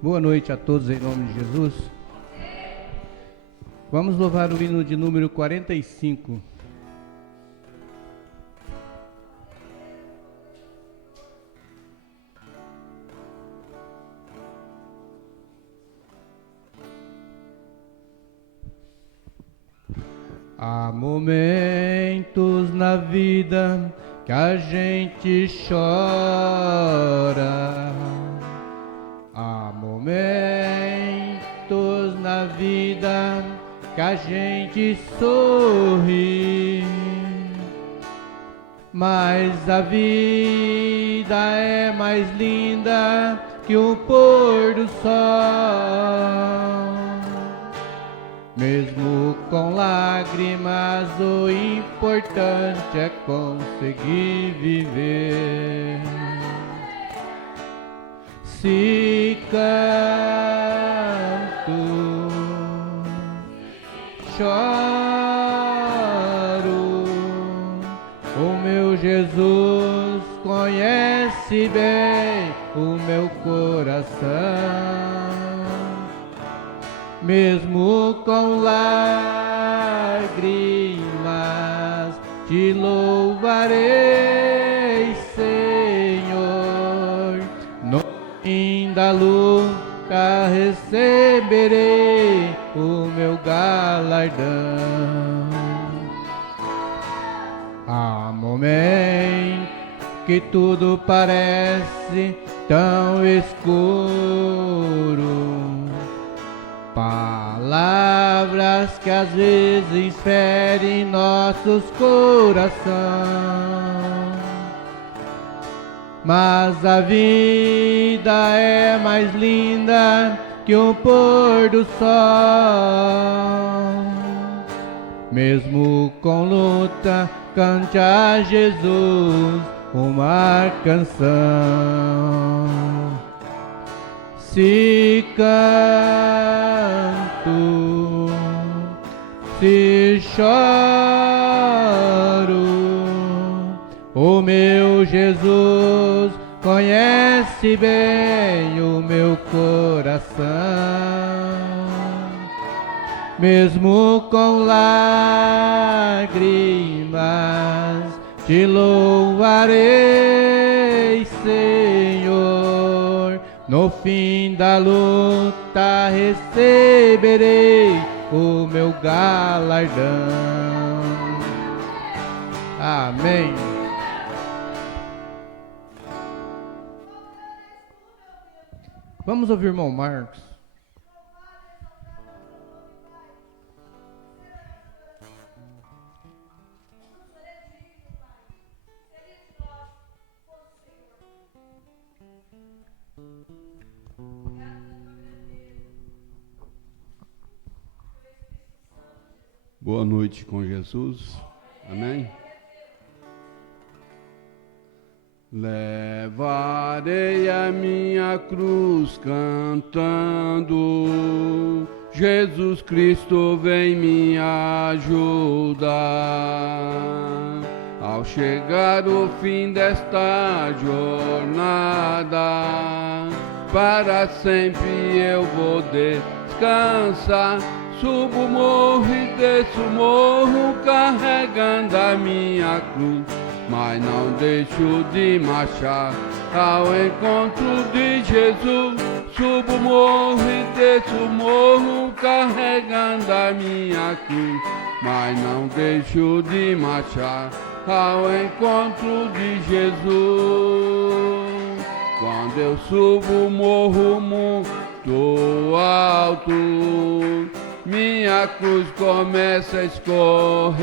Boa noite a todos em nome de Jesus. Vamos louvar o hino de número 45. Há momentos na vida que a gente chora. Há momentos na vida que a gente sorri. Mas a vida é mais linda que o pôr do sol. Mesmo com lágrimas, o importante é conseguir viver. Se canto, choro, o meu Jesus conhece bem o meu coração. Mesmo com lágrimas, te louvarei, Senhor. No fim da luta receberei o meu galardão. Há momentos que tudo parece tão escuro. Palavras que às vezes ferem nossos corações. Mas a vida é mais linda que o pôr do sol. Mesmo com luta, cante a Jesus uma canção. Se canto, se choro, o meu Jesus conhece bem o meu coração. Mesmo com lágrimas, te louvarei, Senhor. No fim da luta receberei o meu galardão. Amém. Vamos ouvir o irmão Marcos. Boa noite com Jesus. Amém? Levarei a minha cruz cantando, Jesus Cristo vem me ajudar. Ao chegar o fim desta jornada, para sempre eu vou descansar. Subo o morro e desço o morro, carregando a minha cruz, mas não deixo de marchar ao encontro de Jesus. Subo o morro e desço o morro, carregando a minha cruz, mas não deixo de marchar ao encontro de Jesus. Quando eu subo o morro muito alto, minha cruz começa a escorregar.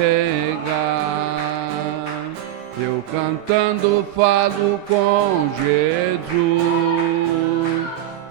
Eu cantando falo com Jesus,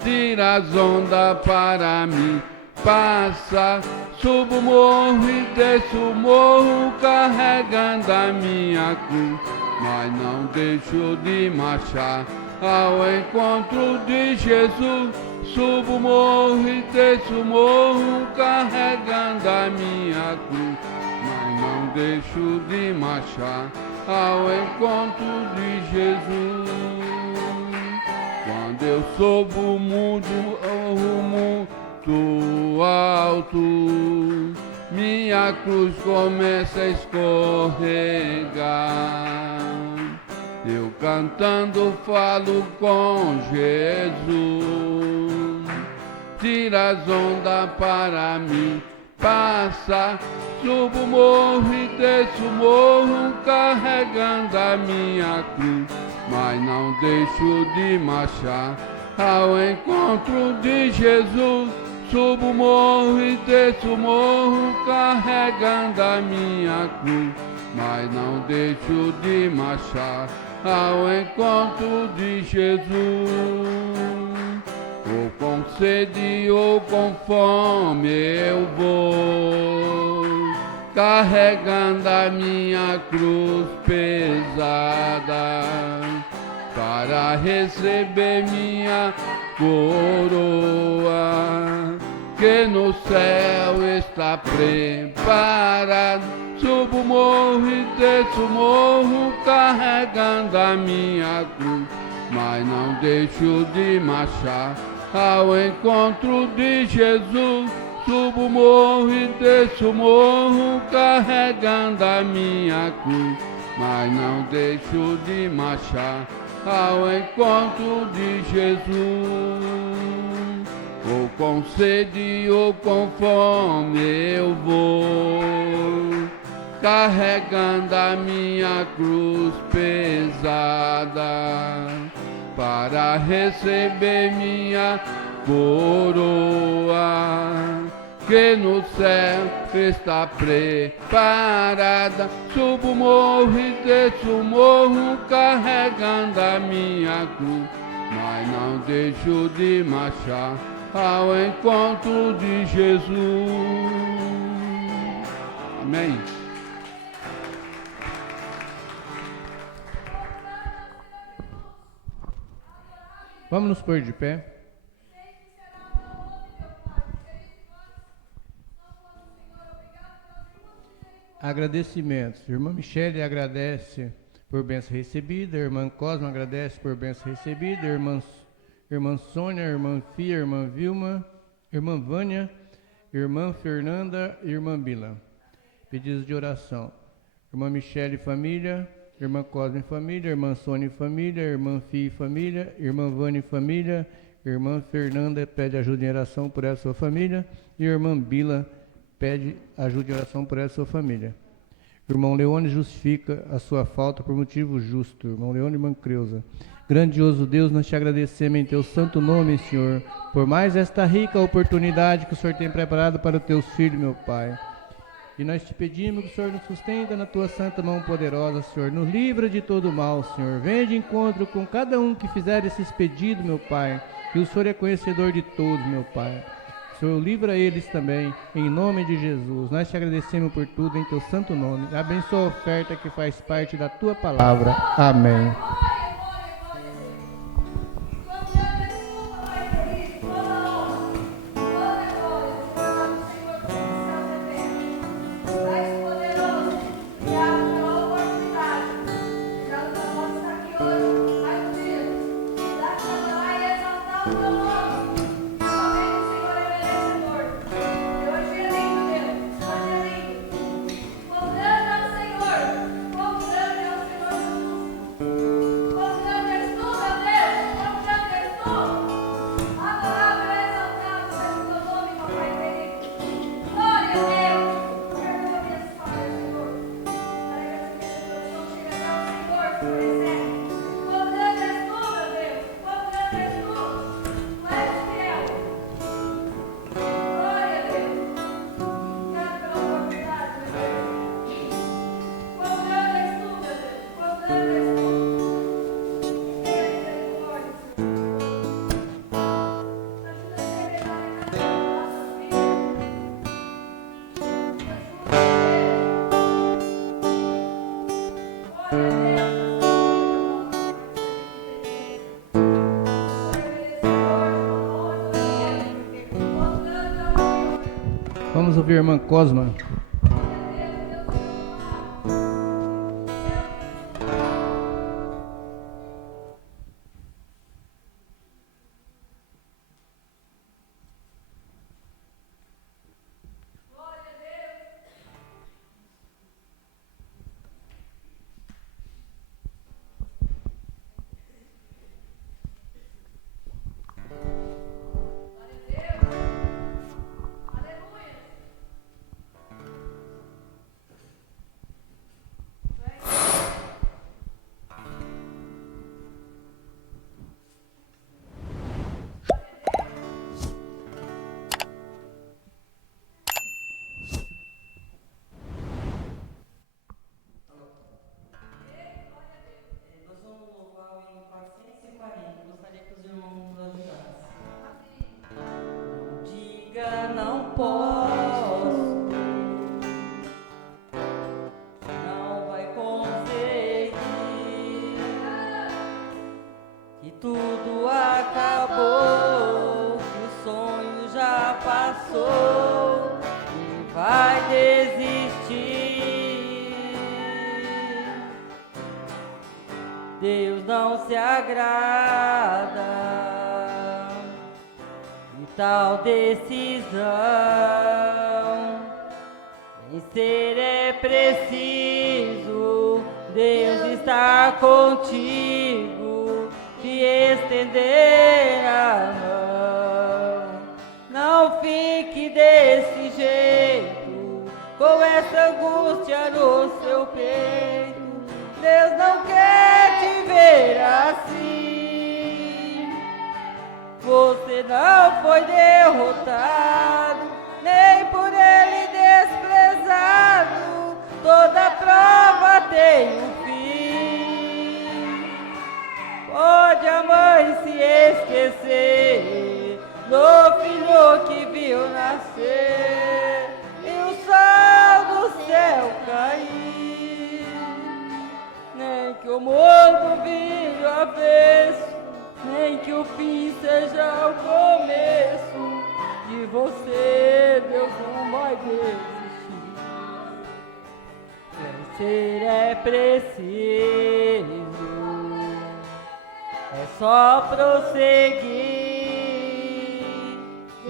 tira as ondas para mim passar. Subo o morro e desço o morro, carregando a minha cruz, mas não deixo de marchar ao encontro de Jesus. Subo o morro e desço o morro, carregando a minha cruz, mas não deixo de marchar ao encontro de Jesus. Quando quando eu sobo muito alto, minha cruz começa a escorregar. Eu cantando falo com Jesus, tira as ondas para mim passar. Subo o morro e desço o morro, carregando a minha cruz, mas não deixo de marchar ao encontro de Jesus. Subo o morro e desço o morro, carregando a minha cruz, mas não deixo de marchar ao encontro de Jesus. Ou com sede ou com fome eu vou, carregando a minha cruz pesada, para receber minha coroa, que no céu está preparada. Subo o morro e desço o morro, carregando a minha cruz, mas não deixo de marchar ao encontro de Jesus. Subo o morro e desço o morro, carregando a minha cruz, mas não deixo de marchar ao encontro de Jesus. Ou com sede ou com fome eu vou, carregando a minha cruz pesada, para receber minha coroa, que no céu está preparada. Subo o morro e desço o morro, carregando a minha cruz, mas não deixo de marchar ao encontro de Jesus. Amém. Vamos nos pôr de pé. Agradecimentos. Irmã Michele agradece por bênção recebida, irmã Cosma agradece por bênção recebida, irmã Sônia, irmã Fia, irmã Vilma, irmã Vânia, irmã Fernanda e irmã Bila. Pedidos de oração. Irmã Michele família, irmã Cosme família, irmã Sônia família, irmã Fia família, irmã Vânia família, irmã Fernanda pede ajuda em oração por essa sua família e irmã Bila pede ajuda em oração por essa sua família. Irmão Leone justifica a sua falta por motivo justo. Irmão Leone e irmã Creuza. Grandioso Deus, nós te agradecemos em teu santo nome, Senhor, por mais esta rica oportunidade que o Senhor tem preparado para os teus filhos, meu Pai. E nós te pedimos que o Senhor nos sustenta na tua santa mão poderosa, Senhor. Nos livra de todo mal, Senhor. Venha de encontro com cada um que fizer esses pedidos, meu Pai. E o Senhor é conhecedor de todos, meu Pai. Senhor, livra eles também, em nome de Jesus. Nós te agradecemos por tudo, em teu santo nome. Abençoa a oferta que faz parte da tua palavra. Amém. Vamos ouvir a irmã Cosma. posso, não vai conseguir, que tudo acabou, que o sonho já passou e vai desistir. Deus não se agrada tal decisão. Vencer é preciso, Deus está contigo, te estender a mão. Não fique desse jeito, com essa angústia no seu peito. Deus não quer te ver assim. Você não foi derrotado, nem por ele desprezado. Toda prova tem um fim. Pode a mãe se esquecer do filho que viu nascer e o sol do céu cair. Nem que o mundo vire avesso, nem que o fim seja o começo, de você Deus não vai desistir. Vencer é preciso, é só prosseguir.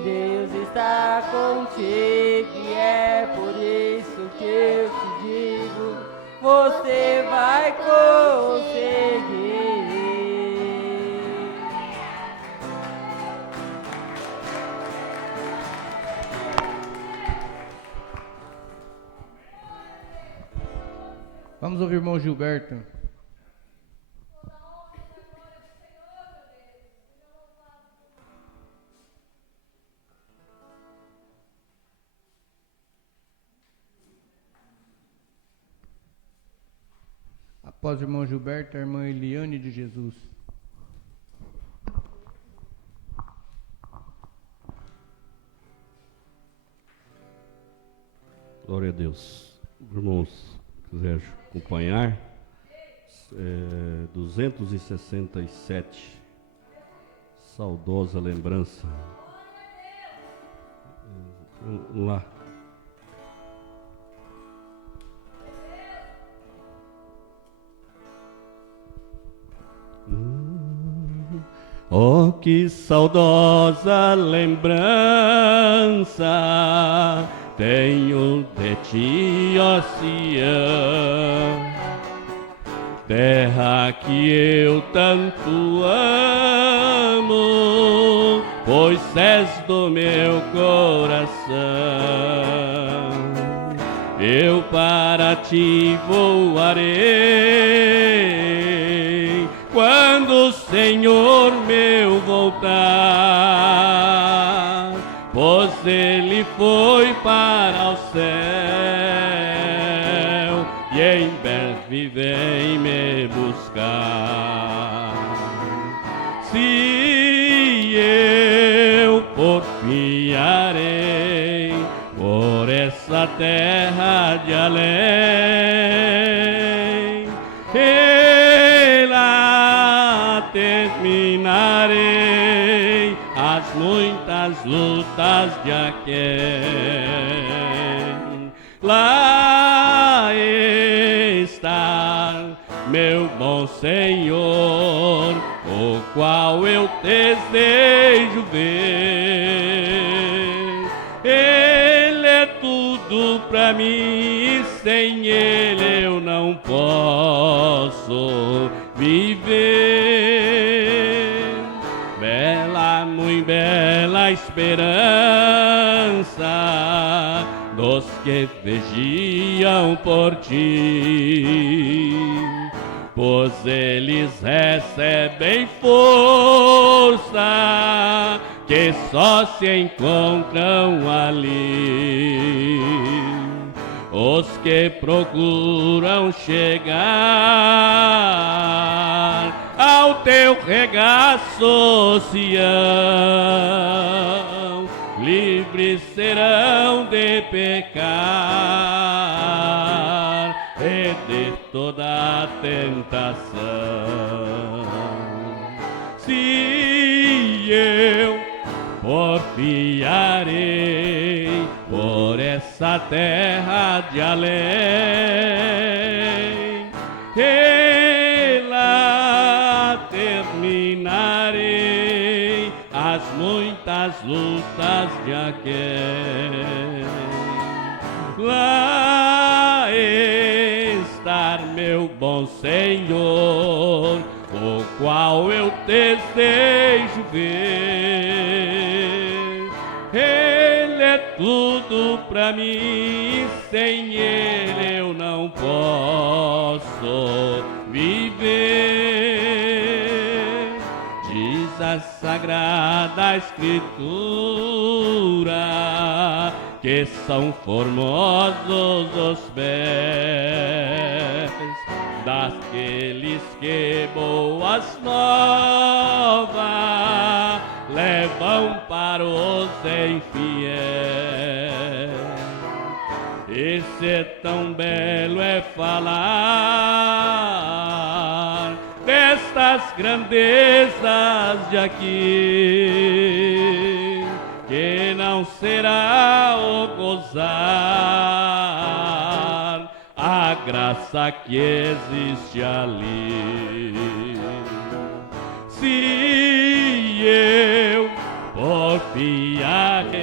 Deus está contigo e é por isso que eu te digo, você vai conseguir. Vamos ouvir o irmão Gilberto. Após o irmão Gilberto, a irmã Eliane de Jesus. Glória a Deus. Irmãos, quiser acompanhar, 267, saudosa lembrança. Vamos lá. Oh, que saudosa lembrança tenho de ti, ó Sião, terra que eu tanto amo, pois és do meu coração. Eu para ti voarei quando o Senhor meu voltar, pois ele foi para o céu e em breve vem me buscar. Se eu porfiarei por essa terra de além, terminarei as muitas lutas de aquém. Lá está meu bom Senhor, o qual eu desejo ver. Ele é tudo pra mim e sem ele eu não posso viver. Bela, muito bela esperança dos que vigiam por ti, pois eles recebem força que só se encontram ali. Os que procuram chegar ao teu regaço, Sião, livres serão de pecar e de toda tentação. Se eu porfiarei por essa terra de além, e lá terminarei as muitas lutas de aquém. Lá estar meu bom Senhor, o qual eu desejo ver. Ele é tudo pra mim, sem ele eu não posso viver. Diz a Sagrada Escritura que são formosos os pés daqueles que boas novas levam para os infiéis. E ser tão belo é falar destas grandezas de aqui, que não será o gozar a graça que existe ali. Se eu porfiarei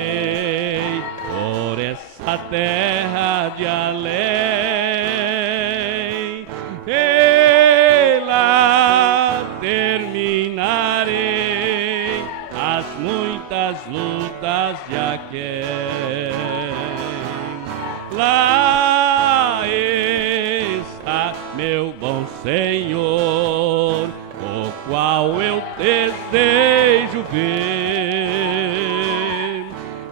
por essa terra de além, e lá terminarei as muitas lutas de aquém. Lá está meu bom Senhor, o qual eu desejo ver.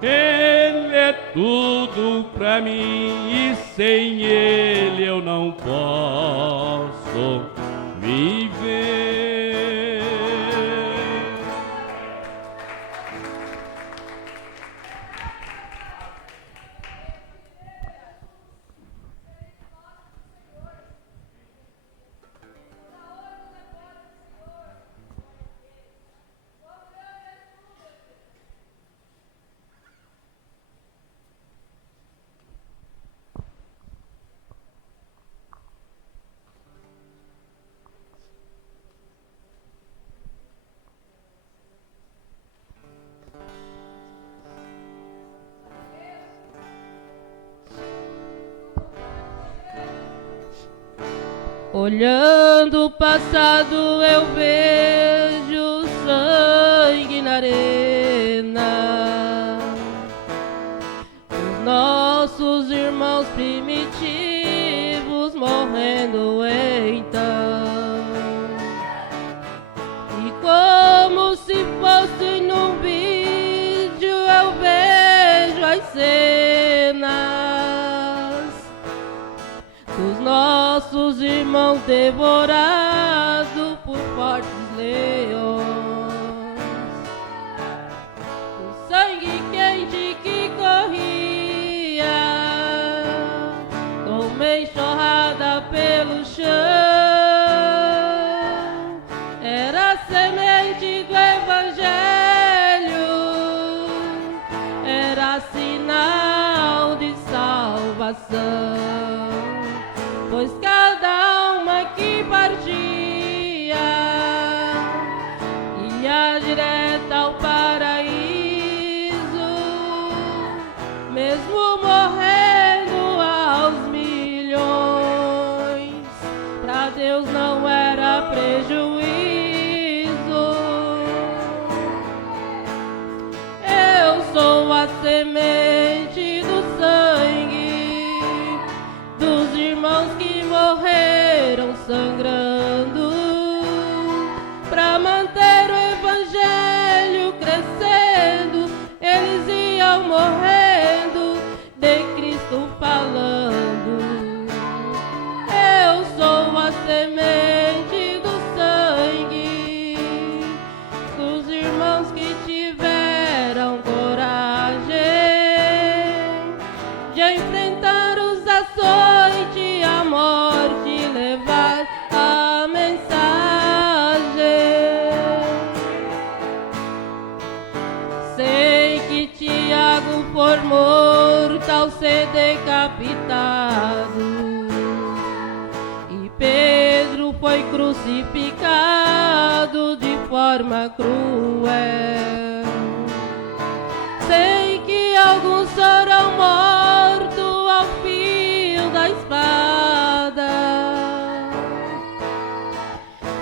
Ele é tudo pra mim e sem ele eu não posso viver. Olhando o passado eu vejo sangue na arena, os nossos irmãos primitivos morrendo então. E como se fosse num vídeo eu vejo as cenas dos nossos irmãos devorados por fortes leões. O sangue quente que corria como enxurrada pelo chão era a semente do Evangelho, era sinal de salvação. Pois cada alma que partia ia direta ao paraíso, mesmo morrendo aos milhões, pra Deus não era prejuízo. Eu sou a semente do sangue dos irmãos que morreram sangrando pra manter o Evangelho crescendo. Eles iam morrendo, de Cristo falando. Eu sou a semente do sangue dos irmãos que tiveram coragem for morto ao ser decapitado. E Pedro foi crucificado de forma cruel. Sei que alguns serão mortos ao fio da espada.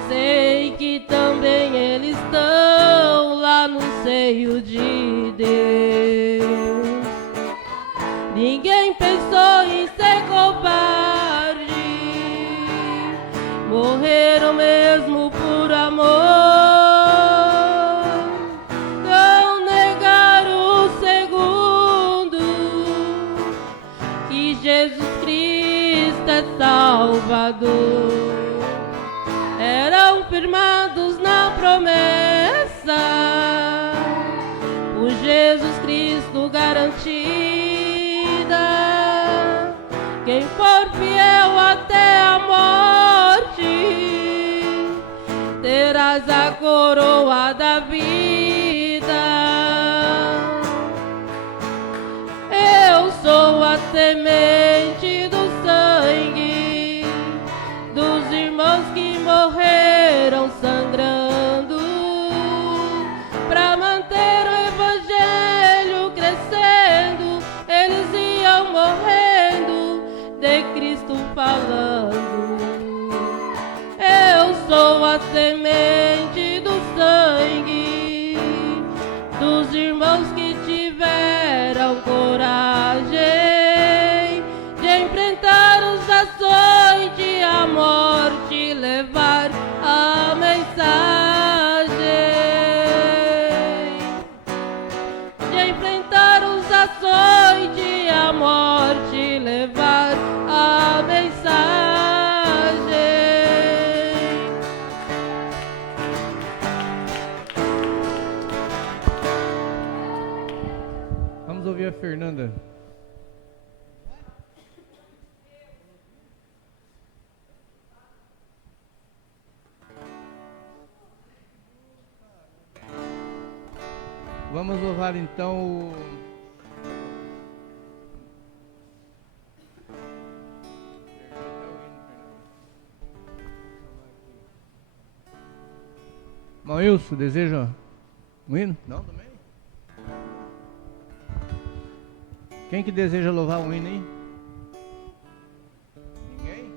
Sei que também eles estão lá no seio de Deus. Ninguém pensou em ser covarde, morreram mesmo por amor. Não negaram o segundo, que Jesus Cristo é Salvador. Eram firmados na promessa, por Jesus Cristo garantida. Quem for fiel até a morte, terás a coroa da vida. Eu sou a semente do sangue dos irmãos que morreram sangrando para manter o evangelho crescendo. Eles iam morrendo, de Cristo falando. Eu sou a semente do sangue dos irmãos que tiveram coragem de enfrentar os açoites, a morte, levar a mensagem, de enfrentar os açoites, a morte, levar a mensagem. Vamos ouvir a Fernanda. Vamos louvar então o... Mailson, deseja um hino? Não, também? Quem que deseja louvar um hino aí? Ninguém?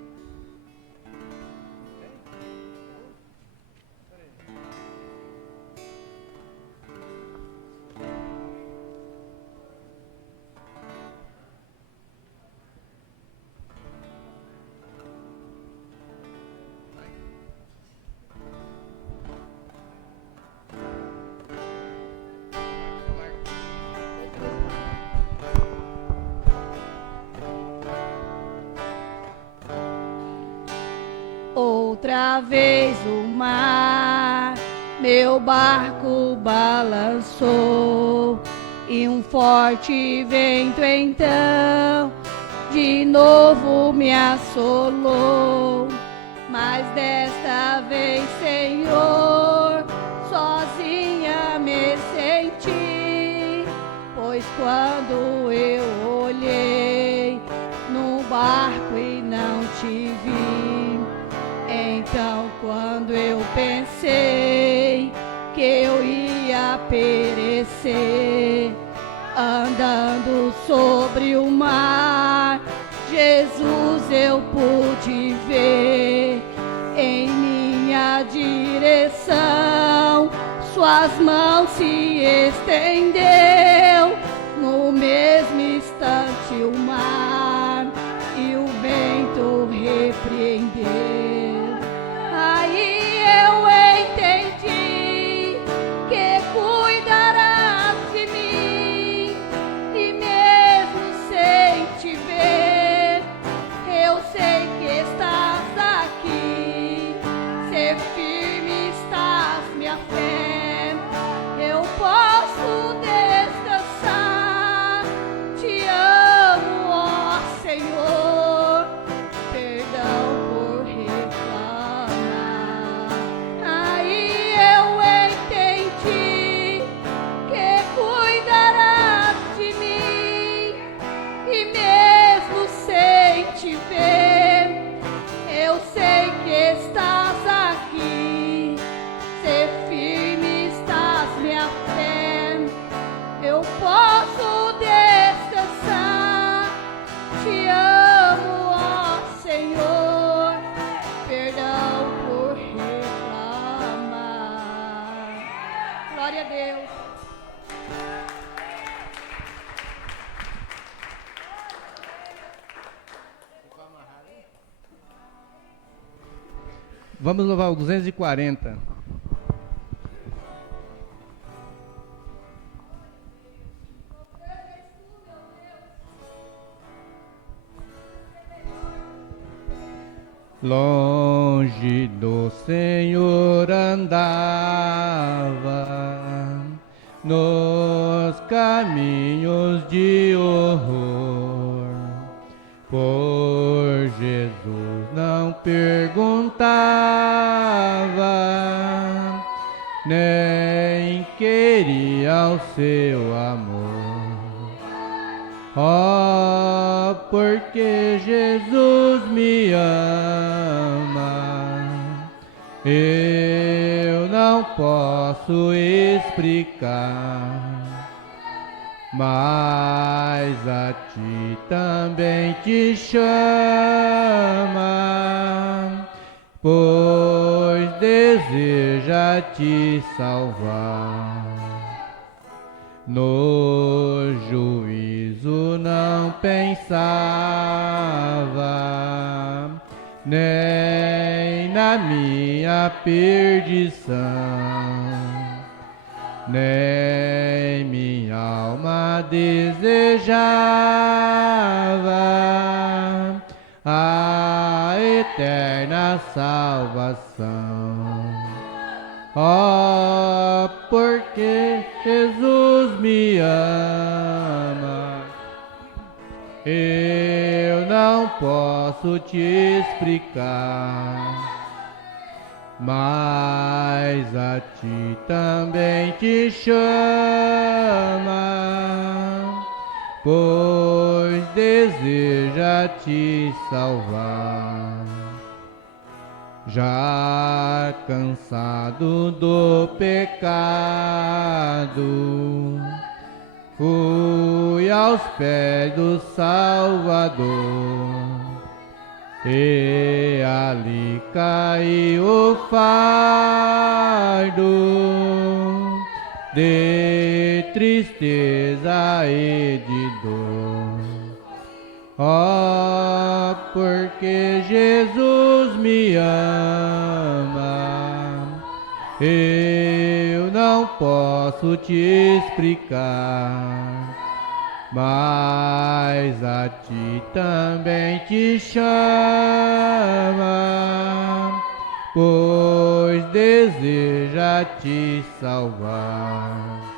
Outra vez o mar, meu barco balançou, e um forte vento então de novo me assolou. Mas desta vez, Senhor, sozinha me senti, pois quando eu olhei no barco e não te vi, então quando eu pensei que eu ia perecer, andando sobre o mar, Jesus eu pude ver em minha direção. Suas mãos se estendeu, no mesmo instante o mar e o vento repreendeu. Aí eu entendi que cuidarás de mim, e mesmo sem te ver, eu sei que estás aqui. Ser firme estás minha fé, eu posso descansar. Te amo, ó Glória a Deus. Vamos louvar o 240. Longe do Senhor andava, nos caminhos de horror, por Jesus não perguntava, nem queria o seu amor. Oh, porque Jesus me ama, eu não posso explicar, mas a ti também te chama, pois deseja te salvar. No juízo não pensava, nem na minha perdição, nem minha alma desejava a eterna salvação. Oh, porque Jesus me ama, eu não posso te explicar, mas a ti também te chama, pois deseja te salvar. Já cansado do pecado, fui aos pés do Salvador, e ali caiu o fardo de tristeza e de dor. Oh, porque Jesus me ama, eu não posso te explicar, mas a ti também te chama, pois deseja te salvar.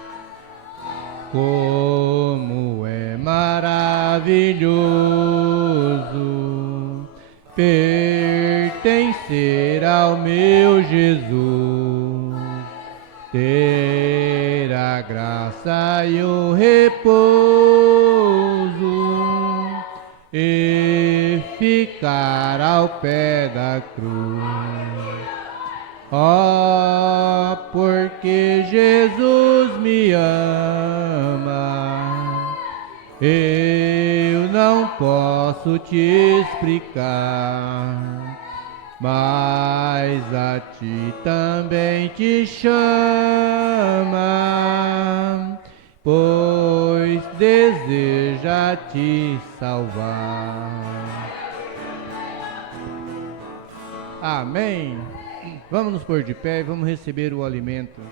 Como é maravilhoso pertencer ao meu Jesus, ter a graça e o repouso e ficar ao pé da cruz. Oh, porque Jesus me ama, eu não posso te explicar, mas a ti também te chama, pois deseja te salvar. Amém. Vamos nos pôr de pé e vamos receber o alimento.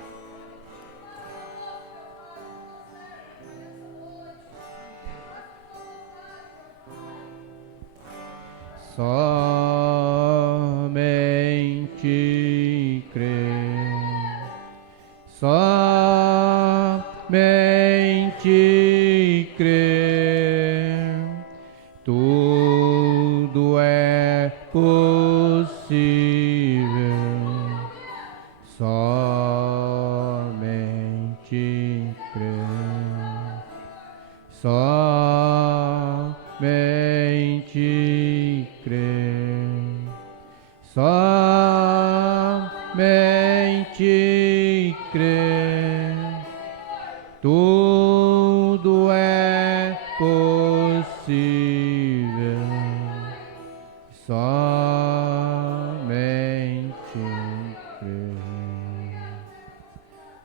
Somente crer, somente crer, tudo é possível. Somente crer, somente crer, somente crer, tudo é possível. Somente crer.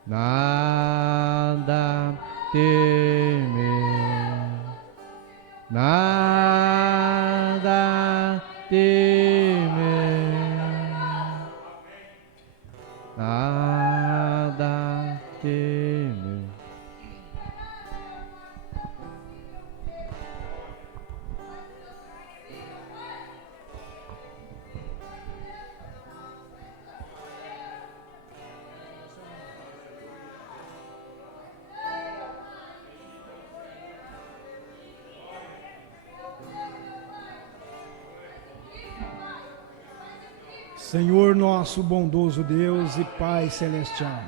nada temer, nada temer, nada temer. Senhor nosso bondoso Deus e Pai Celestial,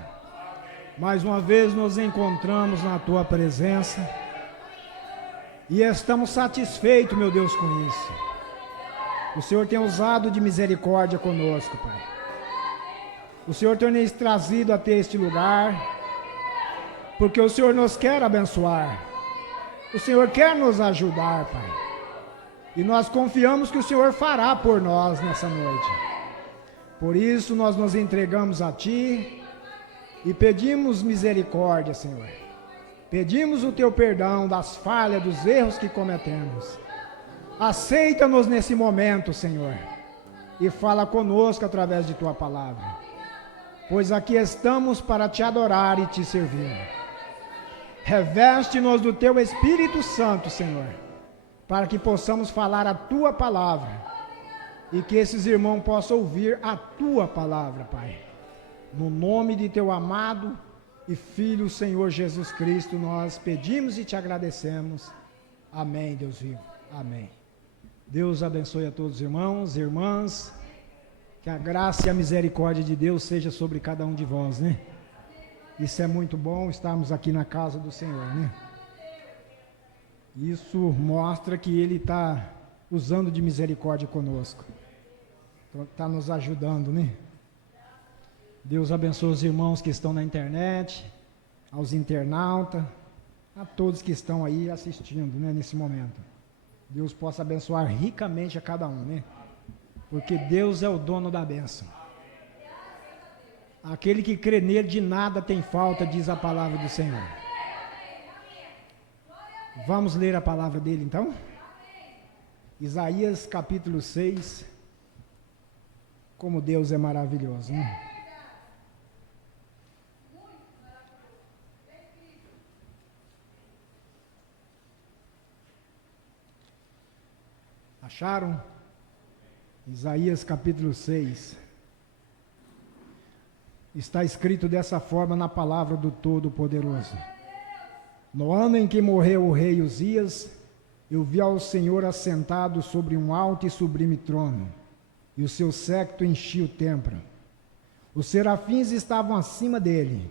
mais uma vez nos encontramos na Tua presença e estamos satisfeitos, meu Deus, com isso. O Senhor tem usado de misericórdia conosco, Pai. O Senhor tem nos trazido até este lugar, porque o Senhor nos quer abençoar. O Senhor quer nos ajudar, Pai. E nós confiamos que o Senhor fará por nós nessa noite. Por isso nós nos entregamos a Ti e pedimos misericórdia, Senhor. Pedimos o Teu perdão das falhas, dos erros que cometemos. Aceita-nos nesse momento, Senhor, e fala conosco através de Tua palavra, pois aqui estamos para Te adorar e Te servir. Reveste-nos do Teu Espírito Santo, Senhor, para que possamos falar a Tua palavra e que esses irmãos possam ouvir a Tua palavra, Pai. No nome de Teu amado e Filho, Senhor Jesus Cristo, nós pedimos e Te agradecemos. Amém, Deus vivo. Amém. Deus abençoe a todos os irmãos e irmãs. Que a graça e a misericórdia de Deus seja sobre cada um de vós, né? Isso é muito bom, estarmos aqui na casa do Senhor, né? Isso mostra que Ele está usando de misericórdia conosco. Está nos ajudando, né? Deus abençoe os irmãos que estão na internet, aos internautas, a todos que estão aí assistindo, né, nesse momento. Deus possa abençoar ricamente a cada um, né? Porque Deus é o dono da bênção. Aquele que crê nele de nada tem falta, diz a palavra do Senhor. Vamos ler a palavra dele então? Isaías capítulo 6. Como Deus é maravilhoso, né? Acharam? Isaías capítulo 6. Está escrito dessa forma na palavra do Todo-Poderoso. No ano em que morreu o rei Uzias, eu vi ao Senhor assentado sobre um alto e sublime trono, e o seu séquito enchia o templo. Os serafins estavam acima dele.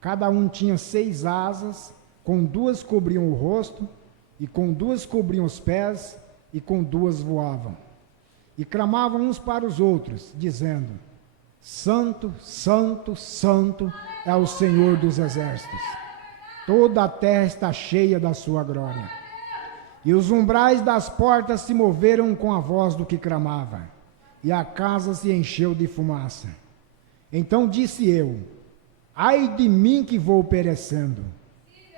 Cada um tinha 6 asas, com 2 cobriam o rosto, e com 2 cobriam os pés, e com 2 voavam. E clamavam uns para os outros, dizendo: Santo, Santo, Santo é o Senhor dos exércitos. Toda a terra está cheia da sua glória. E os umbrais das portas se moveram com a voz do que clamava, e a casa se encheu de fumaça. Então disse eu: ai de mim que vou perecendo,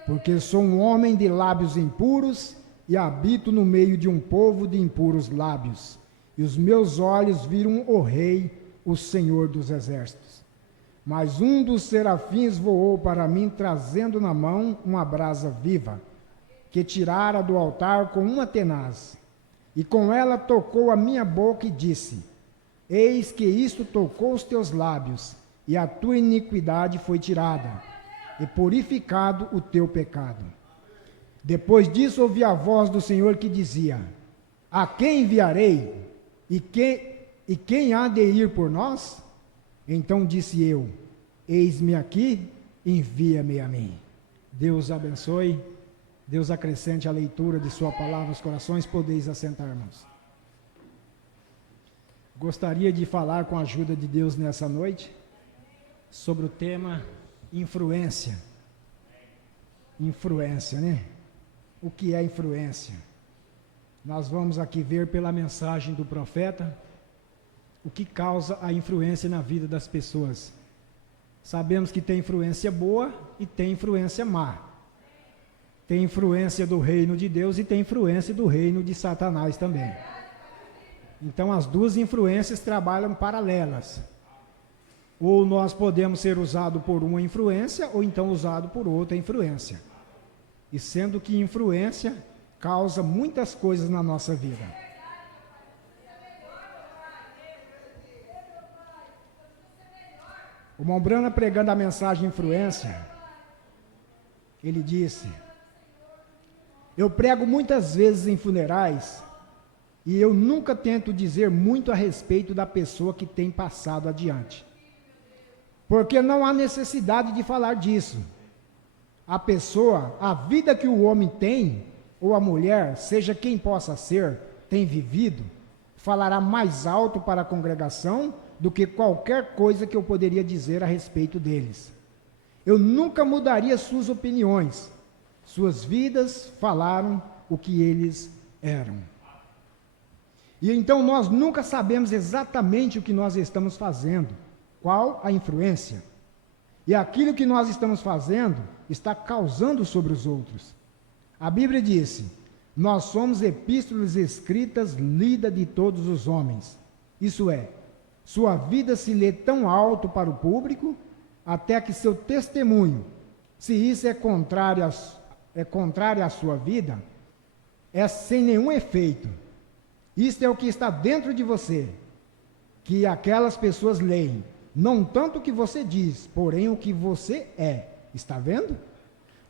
porque sou um homem de lábios impuros e habito no meio de um povo de impuros lábios. E os meus olhos viram o Rei, o Senhor dos exércitos. Mas um dos serafins voou para mim, trazendo na mão uma brasa viva, que tirara do altar com uma tenaz. E com ela tocou a minha boca e disse: eis que isto tocou os teus lábios, e a tua iniquidade foi tirada, e purificado o teu pecado. Depois disso ouvi a voz do Senhor que dizia: a quem enviarei? E quem há de ir por nós? Então disse eu: eis-me aqui, envia-me a mim. Deus abençoe, Deus acrescente a leitura de sua palavra aos corações. Podeis assentar, irmãos. Gostaria de falar com a ajuda de Deus nessa noite sobre o tema influência. Influência, né? O que é influência? Nós vamos aqui ver pela mensagem do profeta o que causa a influência na vida das pessoas. Sabemos que tem influência boa e tem influência má. Tem influência do reino de Deus e tem influência do reino de Satanás também. Então as duas influências trabalham paralelas. Ou nós podemos ser usados por uma influência, ou então usado por outra influência. E sendo que influência causa muitas coisas na nossa vida. O Mombrana, pregando a mensagem influência, ele disse: eu prego muitas vezes em funerais e eu nunca tento dizer muito a respeito da pessoa que tem passado adiante. Porque não há necessidade de falar disso. A pessoa, a vida que o homem tem, ou a mulher, seja quem possa ser, tem vivido, falará mais alto para a congregação do que qualquer coisa que eu poderia dizer a respeito deles. Eu nunca mudaria suas opiniões. Suas vidas falaram o que eles eram. E então nós nunca sabemos exatamente o que nós estamos fazendo, qual a influência. E aquilo que nós estamos fazendo está causando sobre os outros. A Bíblia disse: nós somos epístolas escritas, lidas de todos os homens. Isso é, sua vida se lê tão alto para o público, até que seu testemunho, se isso é contrário à sua vida, é sem nenhum efeito. Isto é o que está dentro de você, que aquelas pessoas leem, não tanto o que você diz, porém o que você é. Está vendo?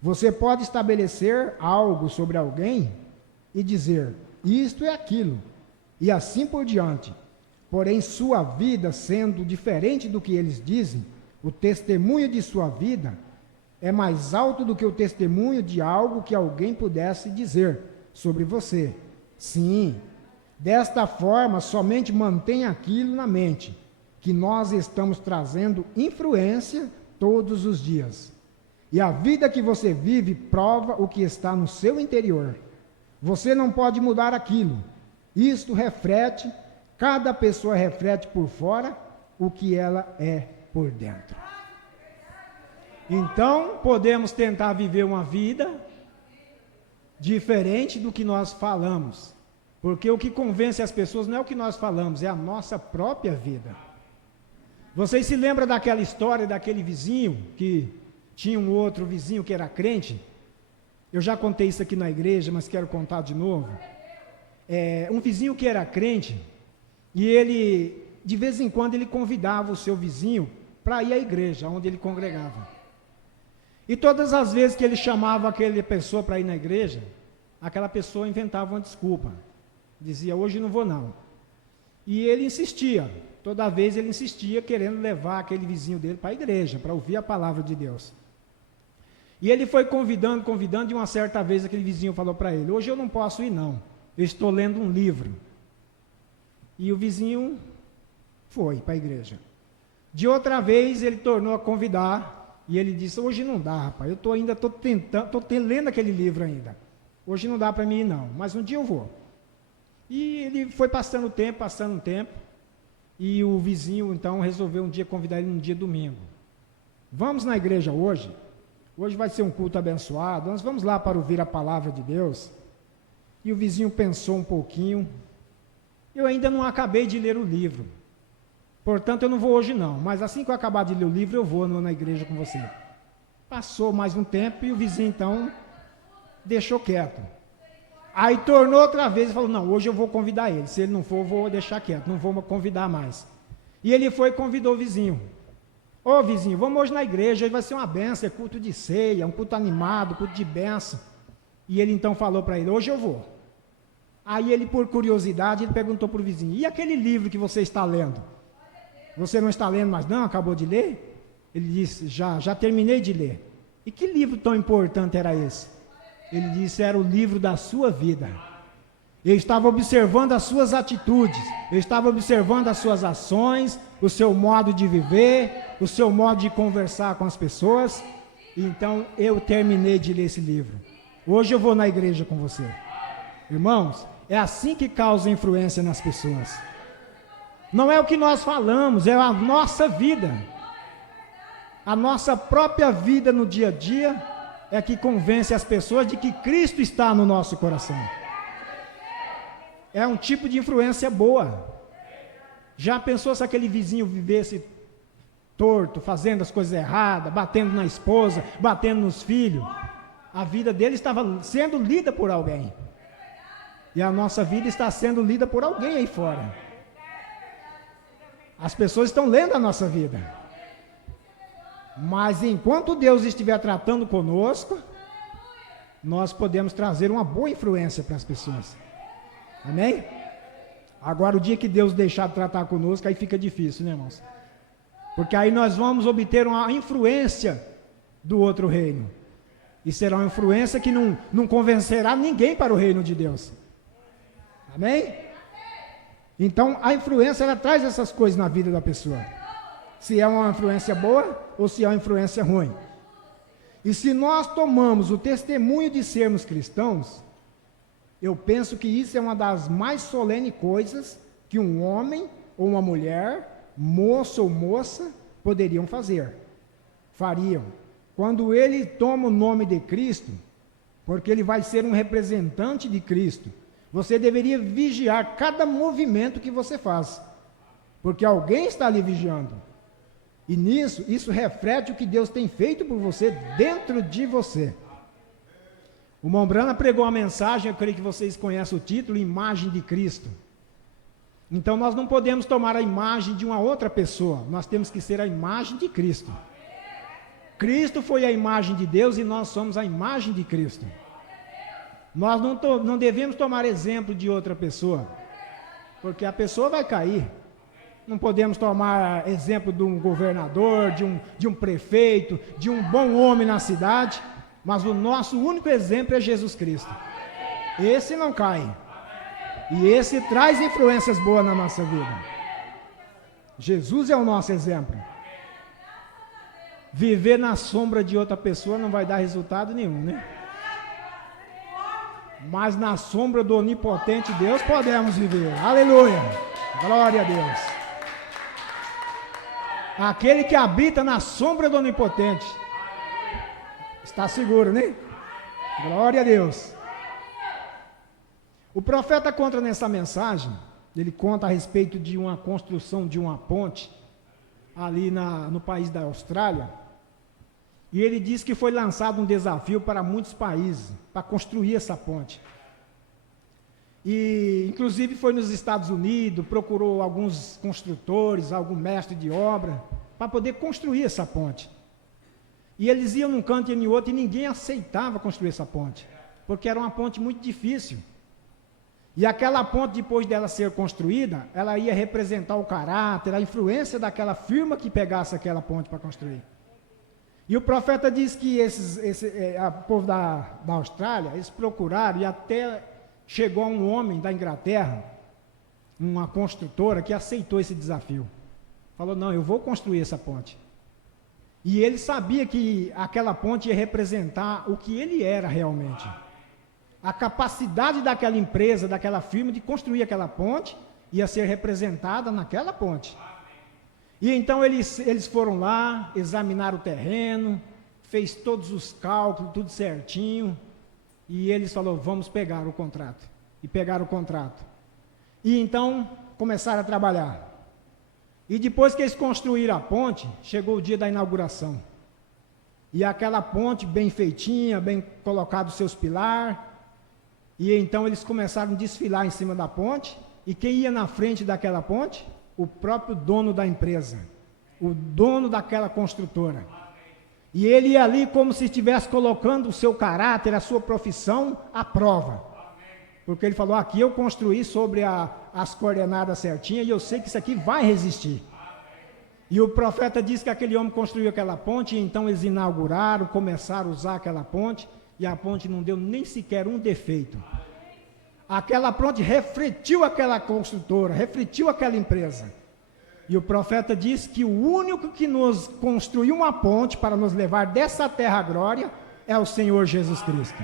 Você pode estabelecer algo sobre alguém e dizer, isto é aquilo, e assim por diante. Porém, sua vida sendo diferente do que eles dizem, o testemunho de sua vida é mais alto do que o testemunho de algo que alguém pudesse dizer sobre você. Sim, desta forma, somente mantenha aquilo na mente, que nós estamos trazendo influência todos os dias. E a vida que você vive prova o que está no seu interior. Você não pode mudar aquilo. Isto reflete, cada pessoa reflete por fora o que ela é por dentro. Então, podemos tentar viver uma vida diferente do que nós falamos. Porque o que convence as pessoas não é o que nós falamos, é a nossa própria vida. Vocês se lembram daquela história daquele vizinho que tinha um outro vizinho que era crente? Eu já contei isso aqui na igreja, mas quero contar de novo. Um vizinho que era crente, e ele, de vez em quando, ele convidava o seu vizinho para ir à igreja, onde ele congregava. E todas as vezes que ele chamava aquela pessoa para ir na igreja, aquela pessoa inventava uma desculpa. Dizia, hoje não vou não. E ele insistia, toda vez ele insistia, querendo levar aquele vizinho dele para a igreja, para ouvir a palavra de Deus. E ele foi convidando, e uma certa vez aquele vizinho falou para ele, hoje eu não posso ir não, eu estou lendo um livro. E o vizinho foi para a igreja. De outra vez ele tornou a convidar, e ele disse, hoje não dá, rapaz, eu estou lendo aquele livro ainda. Hoje não dá para mim ir não, mas um dia eu vou. E ele foi passando um tempo, e o vizinho então resolveu um dia convidar ele num dia domingo. Vamos na igreja hoje? Hoje vai ser um culto abençoado, nós vamos lá para ouvir a palavra de Deus. E o vizinho pensou um pouquinho, eu ainda não acabei de ler o livro, portanto eu não vou hoje não, mas assim que eu acabar de ler o livro eu vou na igreja com você. Passou mais um tempo e o vizinho então deixou quieto. Aí tornou outra vez e falou, não, hoje eu vou convidar ele, se ele não for eu vou deixar quieto, não vou convidar mais. E ele foi e convidou o vizinho. Ô vizinho, vamos hoje na igreja, hoje vai ser uma benção, é culto de ceia, um culto animado, culto de benção. E ele então falou para ele, hoje eu vou. Aí ele, por curiosidade, ele perguntou para o vizinho, e aquele livro que você está lendo? Você não está lendo mais não? Acabou de ler? Ele disse, já terminei de ler. E que livro tão importante era esse? Ele disse, era o livro da sua vida. Eu estava observando as suas atitudes, eu estava observando as suas ações, o seu modo de viver, o seu modo de conversar com as pessoas. Então, eu terminei de ler esse livro. Hoje eu vou na igreja com você. Irmãos, é assim que causa influência nas pessoas. Não é o que nós falamos, é a nossa vida. A nossa própria vida no dia a dia é que convence as pessoas de que Cristo está no nosso coração. É um tipo de influência boa. Já pensou se aquele vizinho vivesse torto, fazendo as coisas erradas, batendo na esposa, batendo nos filhos? A vida dele estava sendo lida por alguém. E a nossa vida está sendo lida por alguém aí fora. As pessoas estão lendo a nossa vida. Mas enquanto Deus estiver tratando conosco, nós podemos trazer uma boa influência para as pessoas. Amém? Agora, o dia que Deus deixar de tratar conosco, aí fica difícil, né, irmãos? Porque aí nós vamos obter uma influência do outro reino. E será uma influência que não convencerá ninguém para o reino de Deus. Amém? Então, a influência, ela traz essas coisas na vida da pessoa. Se é uma influência boa ou se é uma influência ruim. E se nós tomamos o testemunho de sermos cristãos, eu penso que isso é uma das mais solenes coisas que um homem ou uma mulher, moço ou moça, poderiam fazer. Fariam. Quando ele toma o nome de Cristo, porque ele vai ser um representante de Cristo, você deveria vigiar cada movimento que você faz, porque alguém está ali vigiando. E nisso, isso reflete o que Deus tem feito por você dentro de você. O Mombrana pregou uma mensagem, eu creio que vocês conhecem o título, Imagem de Cristo. Então nós não podemos tomar a imagem de uma outra pessoa, nós temos que ser a imagem de Cristo. Cristo foi a imagem de Deus e nós somos a imagem de Cristo. Nós não devemos tomar exemplo de outra pessoa, porque a pessoa vai cair. Não podemos tomar exemplo de um governador, de um prefeito, de um bom homem na cidade, mas o nosso único exemplo é Jesus Cristo. Esse não cai. E esse traz influências boas na nossa vida. Jesus é o nosso exemplo. Viver na sombra de outra pessoa não vai dar resultado nenhum, né? Mas na sombra do onipotente Deus podemos viver. Aleluia! Glória a Deus! Aquele que habita na sombra do onipotente está seguro, né? Glória a Deus! O profeta conta nessa mensagem, ele conta a respeito de uma construção de uma ponte ali no país da Austrália. E ele diz que foi lançado um desafio para muitos países, para construir essa ponte. E, inclusive, foi nos Estados Unidos, procurou alguns construtores, algum mestre de obra, para poder construir essa ponte. E eles iam num canto e em outro, e ninguém aceitava construir essa ponte, porque era uma ponte muito difícil. E aquela ponte, depois dela ser construída, ela ia representar o caráter, a influência daquela firma que pegasse aquela ponte para construir. E o profeta diz que o povo da Austrália, eles procuraram, e até chegou um homem da Inglaterra, uma construtora, que aceitou esse desafio. Falou, não, eu vou construir essa ponte. E ele sabia que aquela ponte ia representar o que ele era realmente. A capacidade daquela empresa, daquela firma, de construir aquela ponte, ia ser representada naquela ponte. E então eles foram lá, examinaram o terreno, fez todos os cálculos, tudo certinho, e eles falaram, vamos pegar o contrato. E pegaram o contrato. E então começaram a trabalhar. E depois que eles construíram a ponte, chegou o dia da inauguração. E aquela ponte bem feitinha, bem colocado os seus pilares, e então eles começaram a desfilar em cima da ponte, e quem ia na frente daquela ponte? O próprio dono da empresa, o dono daquela construtora. E ele ia ali como se estivesse colocando o seu caráter, a sua profissão à prova. Porque ele falou, aqui eu construí sobre as coordenadas certinhas e eu sei que isso aqui vai resistir. E o profeta disse que aquele homem construiu aquela ponte, e então eles inauguraram, começaram a usar aquela ponte, e a ponte não deu nem sequer um defeito. Aquela ponte refletiu aquela construtora, refletiu aquela empresa. E o profeta diz que o único que nos construiu uma ponte para nos levar dessa terra à glória é o Senhor Jesus Cristo.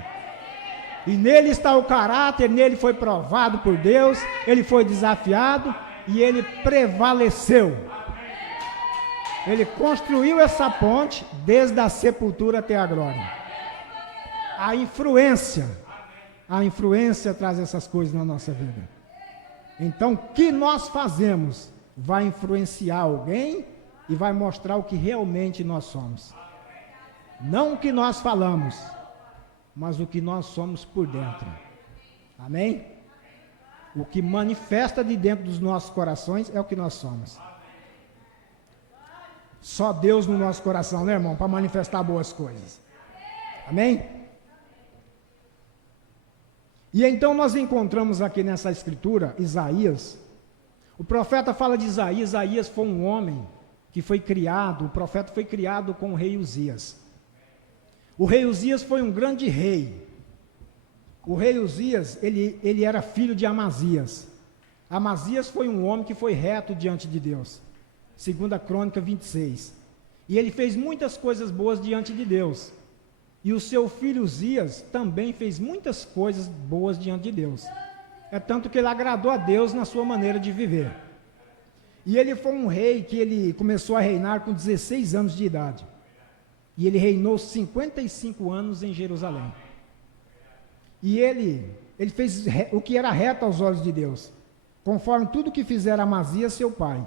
E nele está o caráter, nele foi provado por Deus, ele foi desafiado e ele prevaleceu. Ele construiu essa ponte desde a sepultura até a glória. A influência traz essas coisas na nossa vida. Então, o que nós fazemos vai influenciar alguém e vai mostrar o que realmente nós somos. Não o que nós falamos, mas o que nós somos por dentro. Amém? O que manifesta de dentro dos nossos corações é o que nós somos. Só Deus no nosso coração, né, irmão? Para manifestar boas coisas. Amém? E então nós encontramos aqui nessa escritura, Isaías. O profeta fala de Isaías. Isaías foi um homem que foi criado, o profeta foi criado com o rei Uzias. O rei Uzias foi um grande rei. O rei Uzias, ele era filho de Amazias. Amazias foi um homem que foi reto diante de Deus. 2 Crônica 26. E ele fez muitas coisas boas diante de Deus. E o seu filho Uzias também fez muitas coisas boas diante de Deus. É tanto que ele agradou a Deus na sua maneira de viver. E ele foi um rei que ele começou a reinar com 16 anos de idade. E ele reinou 55 anos em Jerusalém. E ele fez o que era reto aos olhos de Deus, conforme tudo que fizera Amazias, seu pai.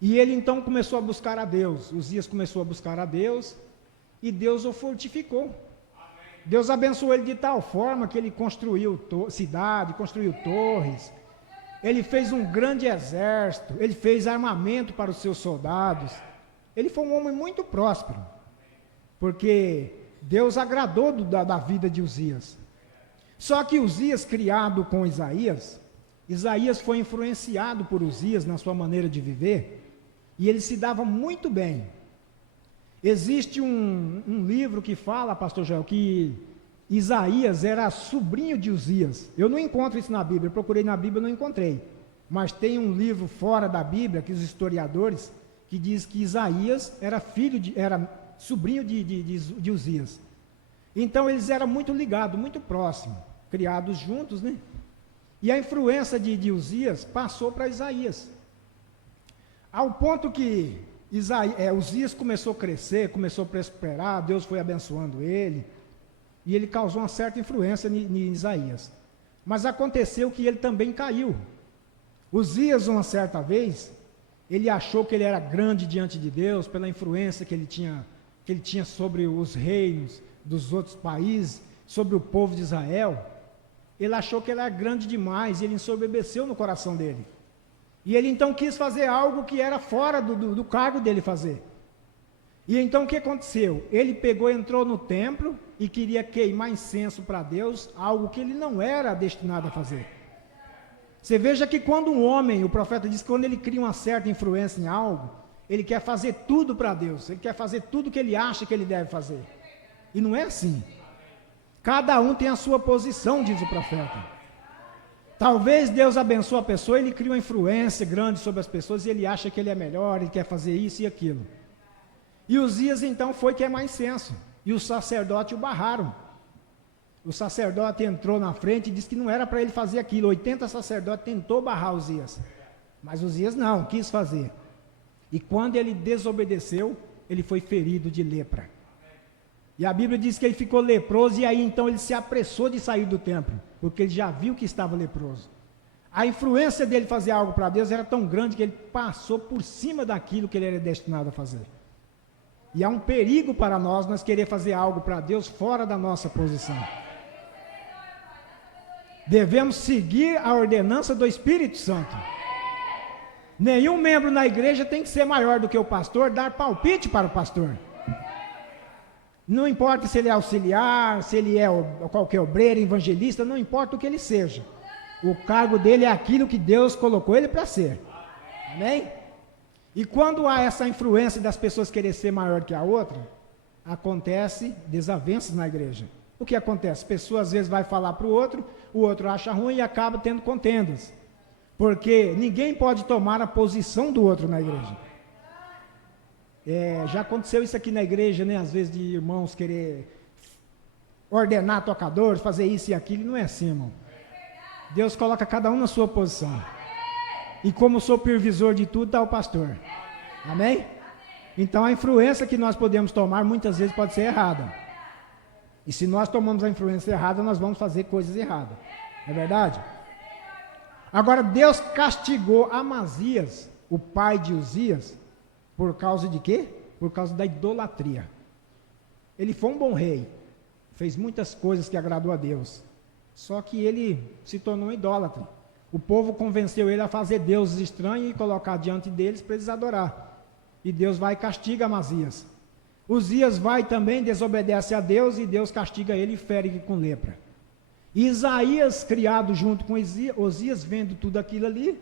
E ele então começou a buscar a Deus. Uzias começou a buscar a Deus e Deus o fortificou. Deus abençoou ele de tal forma que ele construiu cidade, construiu torres. Ele fez um grande exército, ele fez armamento para os seus soldados. Ele foi um homem muito próspero, porque Deus agradou da vida de Uzias. Só que Uzias, criado com Isaías, Isaías foi influenciado por Uzias na sua maneira de viver, e ele se dava muito bem. Existe um livro que fala, pastor Joel, que Isaías era sobrinho de Uzias. Eu não encontro isso na Bíblia, eu procurei na Bíblia e não encontrei. Mas tem um livro fora da Bíblia, que os historiadores, que diz que Isaías era sobrinho de Uzias. Então eles eram muito ligados, muito próximos, criados juntos, né? E a influência de Uzias passou para Isaías. Ao ponto que Uzias começou a crescer, começou a prosperar, Deus foi abençoando ele, e ele causou uma certa influência em Isaías. Mas aconteceu que ele também caiu. Uzias, uma certa vez, ele achou que ele era grande diante de Deus, pela influência que ele tinha sobre os reinos dos outros países, sobre o povo de Israel. Ele achou que ele era grande demais, e ele ensoberbeceu no coração dele. E ele então quis fazer algo que era fora do cargo dele fazer. E então o que aconteceu? Ele pegou, entrou no templo e queria queimar incenso para Deus, algo que ele não era destinado a fazer. Você veja que quando um homem, o profeta diz que quando ele cria uma certa influência em algo, ele quer fazer tudo para Deus, ele quer fazer tudo que ele acha que ele deve fazer. E não é assim. Cada um tem a sua posição, diz o profeta. Talvez Deus abençoe a pessoa, ele cria uma influência grande sobre as pessoas e ele acha que ele é melhor, ele quer fazer isso e aquilo. E Uzias então foi queimar incenso, e os sacerdotes o barraram. O sacerdote entrou na frente e disse que não era para ele fazer aquilo. 80 sacerdotes tentou barrar Uzias, mas Uzias não, quis fazer. E quando ele desobedeceu, ele foi ferido de lepra. E a Bíblia diz que ele ficou leproso, e aí então ele se apressou de sair do templo, porque ele já viu que estava leproso. A influência dele fazer algo para Deus era tão grande que ele passou por cima daquilo que ele era destinado a fazer. E há um perigo para nós querer fazer algo para Deus fora da nossa posição. Devemos seguir a ordenança do Espírito Santo. Nenhum membro na igreja tem que ser maior do que o pastor, dar palpite para o pastor. Não importa se ele é auxiliar, se ele é qualquer obreiro, evangelista, não importa o que ele seja. O cargo dele é aquilo que Deus colocou ele para ser. Amém? E quando há essa influência das pessoas querer ser maior que a outra, acontece desavenças na igreja. O que acontece? A pessoa às vezes vai falar para o outro acha ruim e acaba tendo contendas. Porque ninguém pode tomar a posição do outro na igreja. Já aconteceu isso aqui na igreja, né? Às vezes de irmãos querer ordenar tocadores, fazer isso e aquilo, não é assim, irmão. Deus coloca cada um na sua posição. E como supervisor de tudo está o pastor. Amém? Então a influência que nós podemos tomar muitas vezes pode ser errada. E se nós tomamos a influência errada, nós vamos fazer coisas erradas. Não é verdade? Agora, Deus castigou Amazias, o pai de Uzias, por causa de quê? Por causa da idolatria. Ele foi um bom rei, fez muitas coisas que agradou a Deus, só que ele se tornou um idólatra. O povo convenceu ele a fazer deuses estranhos e colocar diante deles para eles adorar. E Deus vai e castiga Amazias. Uzias vai também, desobedece a Deus, e Deus castiga ele e fere ele com lepra. E Isaías, criado junto com Uzias, vendo tudo aquilo ali,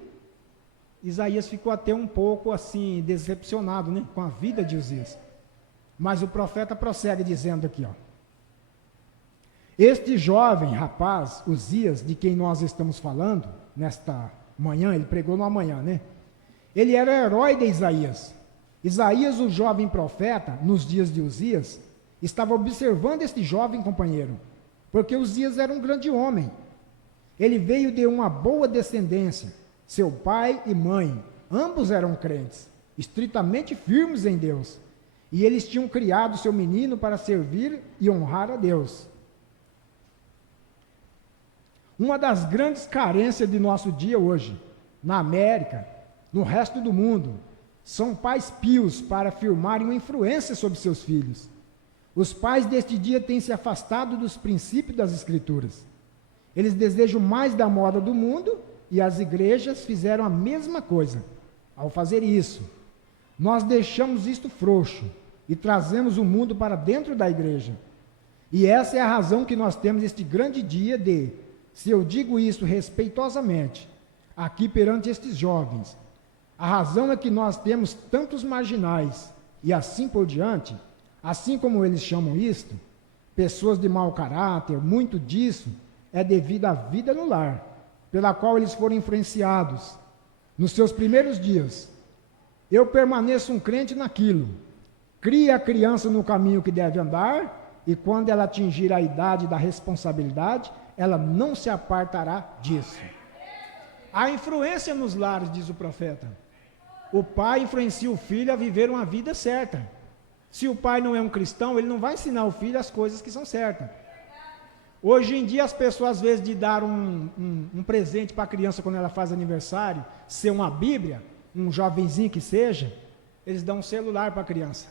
Isaías ficou até um pouco assim, decepcionado, né, com a vida de Uzias. Mas o profeta prossegue dizendo aqui, ó: este jovem rapaz, Uzias, de quem nós estamos falando, nesta manhã, ele pregou numa manhã, né? Ele era herói de Isaías. Isaías, o jovem profeta, nos dias de Uzias, estava observando este jovem companheiro, porque Uzias era um grande homem. Ele veio de uma boa descendência. Seu pai e mãe, ambos eram crentes, estritamente firmes em Deus. E eles tinham criado seu menino para servir e honrar a Deus. Uma das grandes carências de nosso dia hoje, na América, no resto do mundo, são pais pios para firmarem uma influência sobre seus filhos. Os pais deste dia têm se afastado dos princípios das Escrituras. Eles desejam mais da moda do mundo e as igrejas fizeram a mesma coisa. Ao fazer isso, nós deixamos isto frouxo e trazemos o mundo para dentro da igreja. E essa é a razão que nós temos este grande dia de, se eu digo isso respeitosamente, aqui perante estes jovens, a razão é que nós temos tantos marginais e assim por diante, assim como eles chamam isto, pessoas de mau caráter, muito disso é devido à vida no lar, pela qual eles foram influenciados nos seus primeiros dias. Eu permaneço um crente naquilo. Crie a criança no caminho que deve andar, e quando ela atingir a idade da responsabilidade, ela não se apartará disso. A influência nos lares, diz o profeta. O pai influencia o filho a viver uma vida certa. Se o pai não é um cristão, ele não vai ensinar o filho as coisas que são certas. Hoje em dia, as pessoas, às vezes, de dar um presente para a criança quando ela faz aniversário, ser uma Bíblia, um jovenzinho que seja, eles dão um celular para a criança.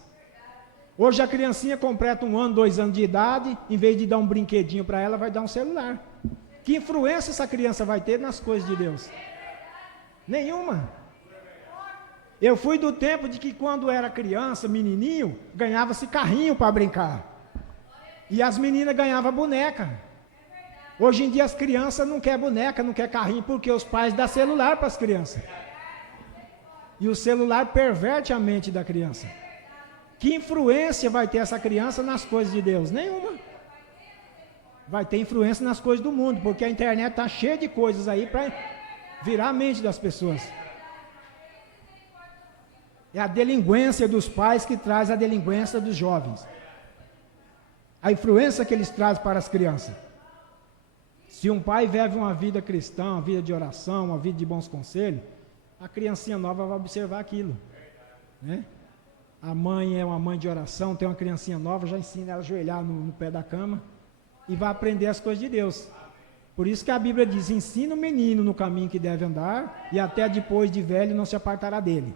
Hoje a criancinha completa 1 ano, 2 anos de idade, em vez de dar um brinquedinho para ela, vai dar um celular. Que influência essa criança vai ter nas coisas de Deus? Nenhuma. Eu fui do tempo de que quando era criança, menininho, ganhava-se carrinho para brincar. E as meninas ganhavam boneca. Hoje em dia as crianças não querem boneca, não querem carrinho, porque os pais dão celular para as crianças. E o celular perverte a mente da criança. Que influência vai ter essa criança nas coisas de Deus? Nenhuma. Vai ter influência nas coisas do mundo, porque a internet está cheia de coisas aí para virar a mente das pessoas. É a delinquência dos pais que traz a delinquência dos jovens. A influência que eles trazem para as crianças. Se um pai vive uma vida cristã, uma vida de oração, uma vida de bons conselhos, a criancinha nova vai observar aquilo, né? A mãe é uma mãe de oração, tem uma criancinha nova, já ensina ela a ajoelhar no pé da cama e vai aprender as coisas de Deus. Por isso que a Bíblia diz, ensina o menino no caminho que deve andar e até depois de velho não se apartará dele.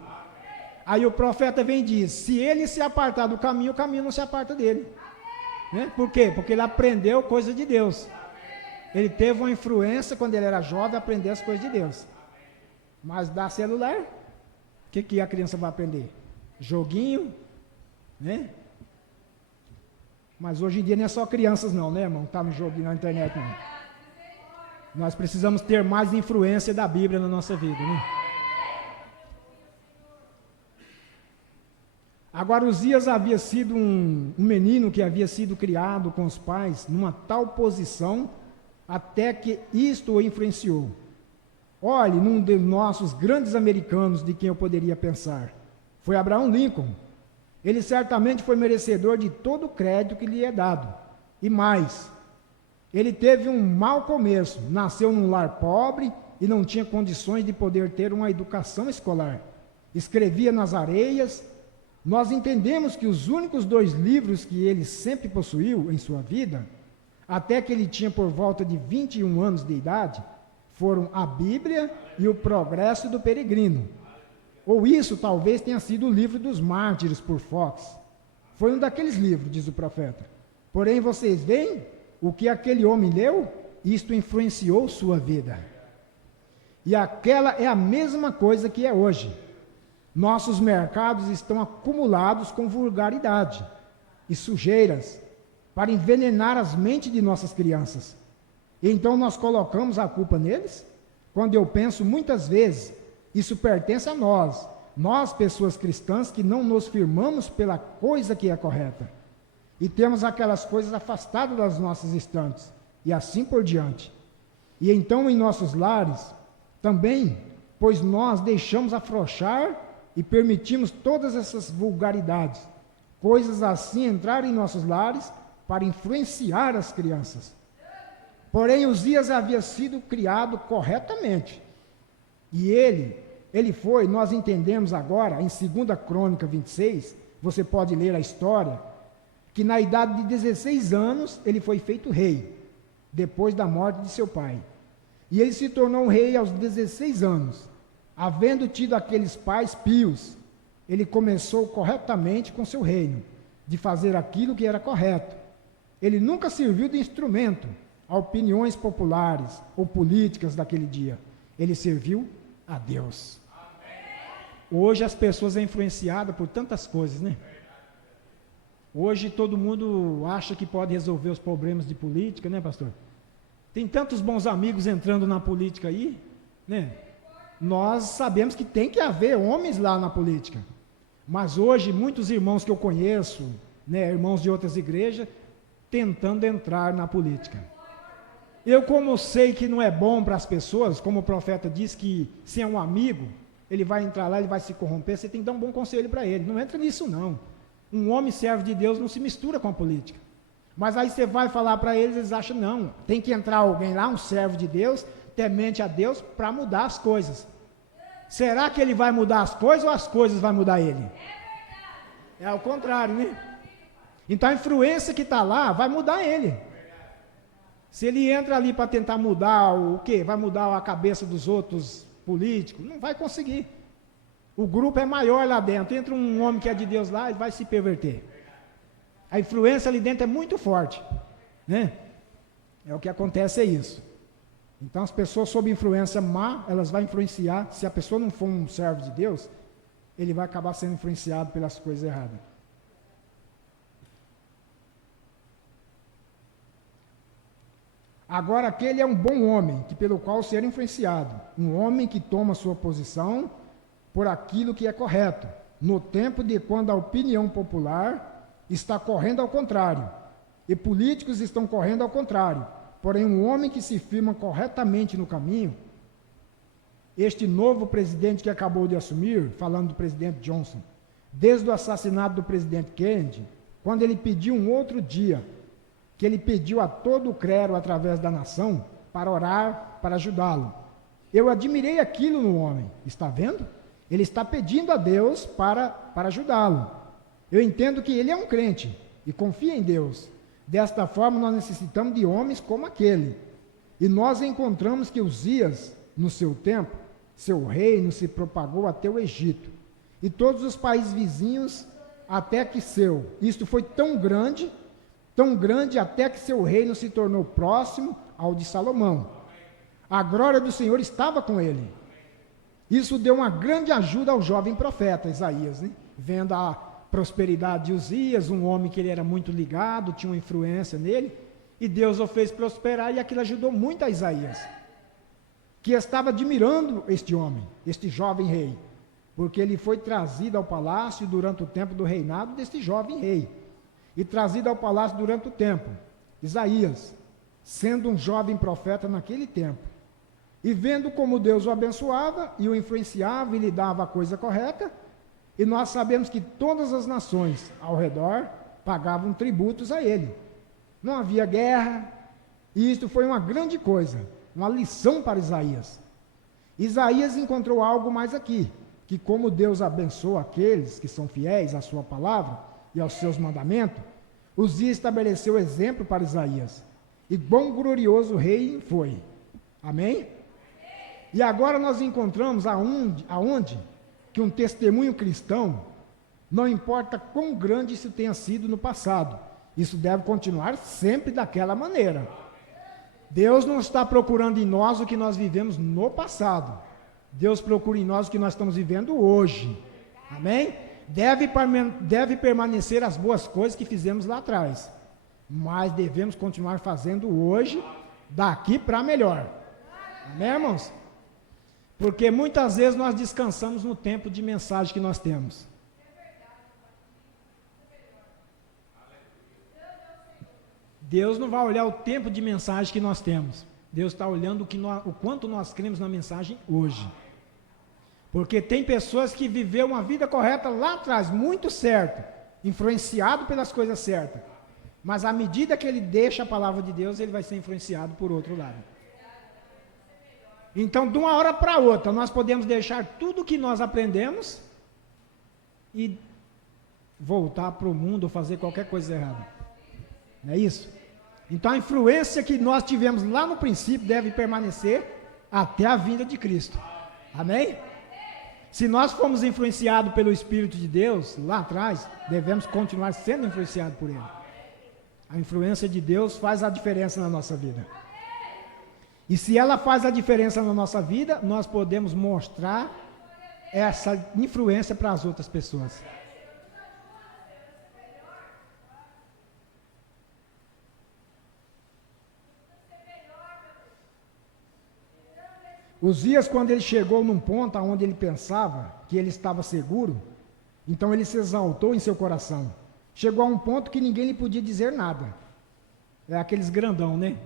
Aí o profeta vem e diz, se ele se apartar do caminho, o caminho não se aparta dele. Né? Por quê? Porque ele aprendeu coisas de Deus. Ele teve uma influência quando ele era jovem, aprender as coisas de Deus. Mas dá celular, o que a criança vai aprender? Joguinho, né? Mas hoje em dia não é só crianças não, né, irmão? Tá no joguinho na internet, não. Nós precisamos ter mais influência da Bíblia na nossa vida, né? Agora, Uzias havia sido um menino que havia sido criado com os pais numa tal posição até que isto o influenciou. Olhe, num dos nossos grandes americanos de quem eu poderia pensar, foi Abraham Lincoln. Ele certamente foi merecedor de todo o crédito que lhe é dado. E mais, ele teve um mau começo, nasceu num lar pobre e não tinha condições de poder ter uma educação escolar. Escrevia nas areias nós entendemos que os únicos 2 livros que ele sempre possuiu em sua vida, até que ele tinha por volta de 21 anos de idade, foram a Bíblia e o Progresso do Peregrino. Ou isso talvez tenha sido o livro dos Mártires por Fox. Foi um daqueles livros, diz o profeta. Porém, vocês veem o que aquele homem leu? Isto influenciou sua vida. E aquela é a mesma coisa que é hoje. Nossos mercados estão acumulados com vulgaridade e sujeiras para envenenar as mentes de nossas crianças. E então nós colocamos a culpa neles? Quando eu penso muitas vezes, isso pertence a nós pessoas cristãs que não nos firmamos pela coisa que é correta. E temos aquelas coisas afastadas das nossas estantes, e assim por diante. E então em nossos lares, também, pois nós deixamos afrouxar e permitimos todas essas vulgaridades, coisas assim entrarem em nossos lares para influenciar as crianças. Porém, Uzias havia sido criado corretamente. E ele foi, nós entendemos agora, em 2 Crônica 26, você pode ler a história, que na idade de 16 anos ele foi feito rei, depois da morte de seu pai. E ele se tornou um rei aos 16 anos. Havendo tido aqueles pais pios, ele começou corretamente com seu reino, de fazer aquilo que era correto. Ele nunca serviu de instrumento a opiniões populares ou políticas daquele dia. Ele serviu a Deus. Hoje as pessoas são influenciadas por tantas coisas, né? Hoje todo mundo acha que pode resolver os problemas de política, né, pastor? Tem tantos bons amigos entrando na política aí, né? Nós sabemos que tem que haver homens lá na política. Mas hoje muitos irmãos que eu conheço, né, irmãos de outras igrejas, tentando entrar na política. Eu, como sei que não é bom para as pessoas, como o profeta diz que se é um amigo, ele vai entrar lá, ele vai se corromper, você tem que dar um bom conselho para ele. Não entra nisso não. Um homem servo de Deus não se mistura com a política. Mas aí você vai falar para eles, eles acham, não, tem que entrar alguém lá, um servo de Deus, temente a Deus, para mudar as coisas. Será que ele vai mudar as coisas ou as coisas vão mudar ele? É ao contrário, né? Então a influência que está lá vai mudar ele. Se ele entra ali para tentar mudar o quê? Vai mudar a cabeça dos outros políticos? Não vai conseguir. O grupo é maior lá dentro. Entra um homem que é de Deus lá, ele vai se perverter. A influência ali dentro é muito forte, né? É o que acontece, é isso. Então as pessoas sob influência má, elas vão influenciar. Se a pessoa não for um servo de Deus, ele vai acabar sendo influenciado pelas coisas erradas. Agora aquele é um bom homem, que pelo qual ser influenciado, um homem que toma sua posição por aquilo que é correto, no tempo de quando a opinião popular está correndo ao contrário, e políticos estão correndo ao contrário. Porém, um homem que se firma corretamente no caminho, este novo presidente que acabou de assumir, falando do presidente Johnson, desde o assassinato do presidente Kennedy, quando ele pediu um outro dia, que ele pediu a todo o clero através da nação para orar, para ajudá-lo. Eu admirei aquilo no homem, está vendo? Ele está pedindo a Deus para ajudá-lo. Eu entendo que ele é um crente e confia em Deus. Desta forma, nós necessitamos de homens como aquele. E nós encontramos que Uzias, no seu tempo, seu reino se propagou até o Egito e todos os países vizinhos, até que isto foi tão grande até que seu reino se tornou próximo ao de Salomão. A glória do Senhor estava com ele. Isso deu uma grande ajuda ao jovem profeta Isaías, né? Vendo a prosperidade de Uzias, um homem que ele era muito ligado, tinha uma influência nele, e Deus o fez prosperar, e aquilo ajudou muito a Isaías, que estava admirando este homem, este jovem rei, porque ele foi trazido ao palácio durante o tempo do reinado deste jovem rei, e trazido ao palácio durante o tempo, Isaías, sendo um jovem profeta naquele tempo, e vendo como Deus o abençoava, e o influenciava, e lhe dava a coisa correta, e nós sabemos que todas as nações ao redor pagavam tributos a ele. Não havia guerra, e isto foi uma grande coisa, uma lição para Isaías. Isaías encontrou algo mais aqui, que como Deus abençoa aqueles que são fiéis à sua palavra e aos seus mandamentos, Uzias estabeleceu exemplo para Isaías. E bom glorioso rei foi. Amém? E agora nós encontramos aonde que um testemunho cristão, não importa quão grande isso tenha sido no passado, isso deve continuar sempre daquela maneira. Deus não está procurando em nós o que nós vivemos no passado. Deus procura em nós o que nós estamos vivendo hoje. Amém? Deve permanecer as boas coisas que fizemos lá atrás. Mas devemos continuar fazendo hoje, daqui para melhor. Amém, irmãos? Porque muitas vezes nós descansamos no tempo de mensagem que nós temos. Deus não vai olhar o tempo de mensagem que nós temos. Deus está olhando o quanto nós cremos na mensagem hoje. Porque tem pessoas que viveram uma vida correta lá atrás, muito certo, influenciado pelas coisas certas. Mas à medida que ele deixa a palavra de Deus, ele vai ser influenciado por outro lado. Então, de uma hora para outra, nós podemos deixar tudo que nós aprendemos e voltar para o mundo ou fazer qualquer coisa errada. Não é isso? Então, a influência que nós tivemos lá no princípio deve permanecer até a vinda de Cristo. Amém? Se nós fomos influenciados pelo Espírito de Deus lá atrás, devemos continuar sendo influenciados por Ele. A influência de Deus faz a diferença na nossa vida. E se ela faz a diferença na nossa vida, nós podemos mostrar essa influência para as outras pessoas. Uzias, quando ele chegou num ponto onde ele pensava que ele estava seguro, então ele se exaltou em seu coração. Chegou a um ponto que ninguém lhe podia dizer nada. É aqueles grandão, né?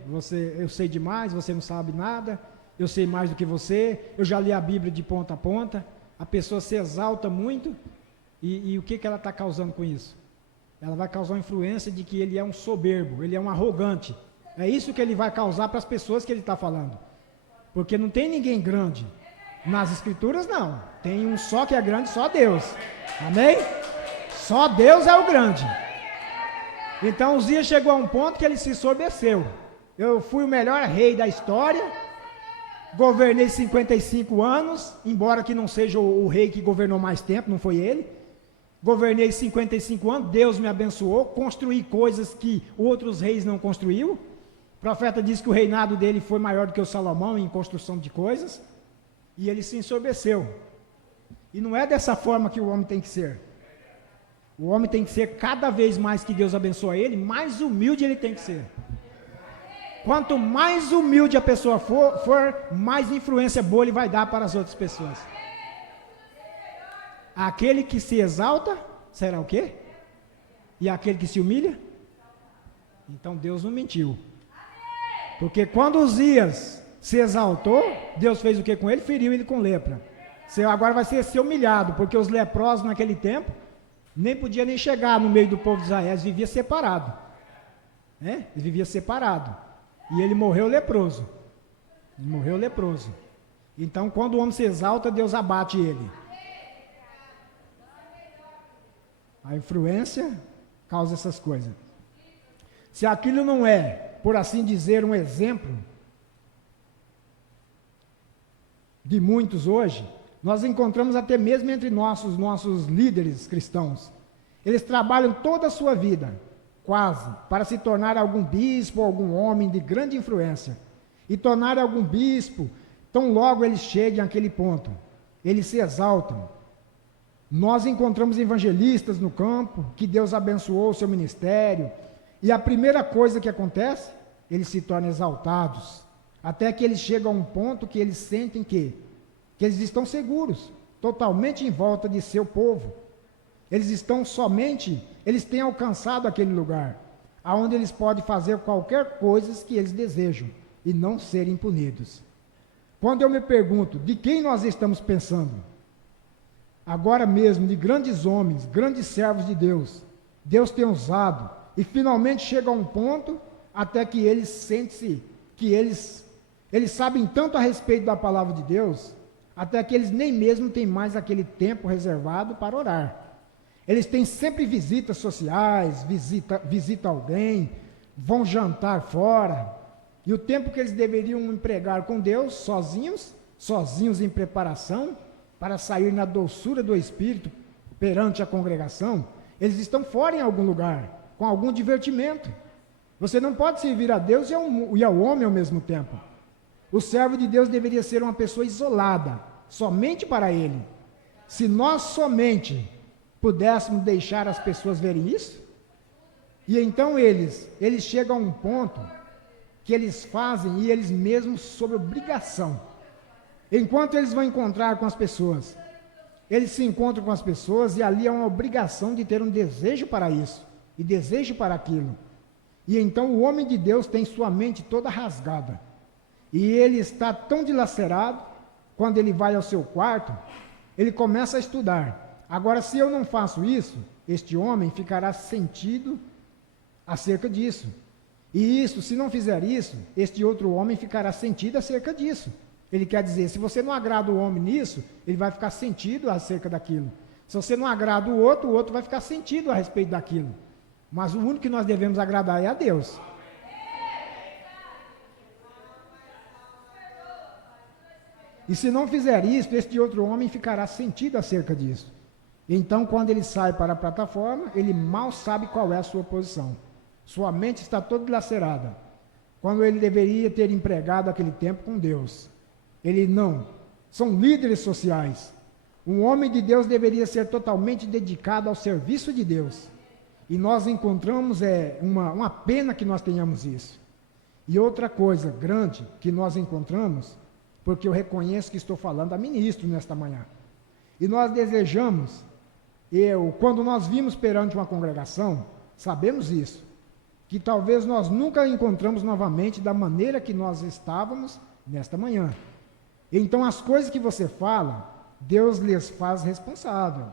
Eu sei demais, você não sabe nada, eu sei mais do que você, eu já li a Bíblia de ponta a ponta. A pessoa se exalta muito e o que ela está causando com isso? Ela vai causar uma influência de que ele é um soberbo, ele é um arrogante. É isso que ele vai causar para as pessoas que ele está falando. Porque não tem ninguém grande. Nas Escrituras, não. Tem um só que é grande, só Deus. Amém? Só Deus é o grande. Então, Uzias chegou a um ponto que ele se ensoberbeceu. Eu fui o melhor rei da história. Governei 55 anos, embora que não seja o rei que governou mais tempo, não foi ele. Governei 55 anos, Deus me abençoou, construí coisas que outros reis não construíram. O profeta disse que o reinado dele foi maior do que o Salomão em construção de coisas, e ele se ensoberbeceu. E não é dessa forma que o homem tem que ser. O homem tem que ser, cada vez mais que Deus abençoa ele, mais humilde ele tem que ser. Quanto mais humilde a pessoa for, mais influência boa ele vai dar para as outras pessoas. Aquele que se exalta, será o quê? E aquele que se humilha? Então Deus não mentiu. Porque quando Uzias se exaltou, Deus fez o que com ele? Feriu ele com lepra. Você agora vai ser humilhado, porque os leprosos naquele tempo nem podia nem chegar no meio do povo de Israel, eles viviam separado. Né? Eles viviam separado. E ele morreu leproso. Ele morreu leproso. Então, quando o homem se exalta, Deus abate ele. A influência causa essas coisas. Se aquilo não é, por assim dizer, um exemplo de muitos hoje, nós encontramos até mesmo entre nossos líderes cristãos. Eles trabalham toda a sua vida, quase, para se tornar algum bispo ou algum homem de grande influência. E tornar algum bispo, tão logo eles cheguem àquele ponto, eles se exaltam. Nós encontramos evangelistas no campo, que Deus abençoou o seu ministério, e a primeira coisa que acontece, eles se tornam exaltados, até que eles chegam a um ponto que eles sentem que eles estão seguros, totalmente em volta de seu povo. Eles têm alcançado aquele lugar, aonde eles podem fazer qualquer coisa que eles desejam, e não serem punidos. Quando eu me pergunto, de quem nós estamos pensando? Agora mesmo, de grandes homens, grandes servos de Deus, Deus tem usado, e finalmente chega a um ponto, até que eles sentem-se, que eles sabem tanto a respeito da palavra de Deus, até que eles nem mesmo têm mais aquele tempo reservado para orar. Eles têm sempre visitas sociais, visita alguém, vão jantar fora, e o tempo que eles deveriam empregar com Deus, sozinhos em preparação, para sair na doçura do Espírito perante a congregação, eles estão fora em algum lugar, com algum divertimento. Você não pode servir a Deus e ao homem ao mesmo tempo. O servo de Deus deveria ser uma pessoa isolada, somente para ele. Se nós somente pudéssemos deixar as pessoas verem isso, e então eles chegam a um ponto que eles fazem e eles mesmos sob obrigação. Enquanto eles vão encontrar com as pessoas, eles se encontram com as pessoas e ali é uma obrigação de ter um desejo para isso e desejo para aquilo. E então o homem de Deus tem sua mente toda rasgada. E ele está tão dilacerado, quando ele vai ao seu quarto, ele começa a estudar. Agora, se eu não faço isso, este homem ficará sentido acerca disso. E isso, se não fizer isso, este outro homem ficará sentido acerca disso. Ele quer dizer, se você não agrada o homem nisso, ele vai ficar sentido acerca daquilo. Se você não agrada o outro vai ficar sentido a respeito daquilo. Mas o único que nós devemos agradar é a Deus. E se não fizer isso, este outro homem ficará sentido acerca disso. Então, quando ele sai para a plataforma, ele mal sabe qual é a sua posição. Sua mente está toda dilacerada, quando ele deveria ter empregado aquele tempo com Deus. Ele não. São líderes sociais. Um homem de Deus deveria ser totalmente dedicado ao serviço de Deus. E nós encontramos, uma pena que nós tenhamos isso. E outra coisa grande que nós encontramos, porque eu reconheço que estou falando a ministro nesta manhã. E nós desejamos, quando nós vimos perante uma congregação, sabemos isso, que talvez nós nunca a encontramos novamente da maneira que nós estávamos nesta manhã. Então as coisas que você fala, Deus lhes faz responsável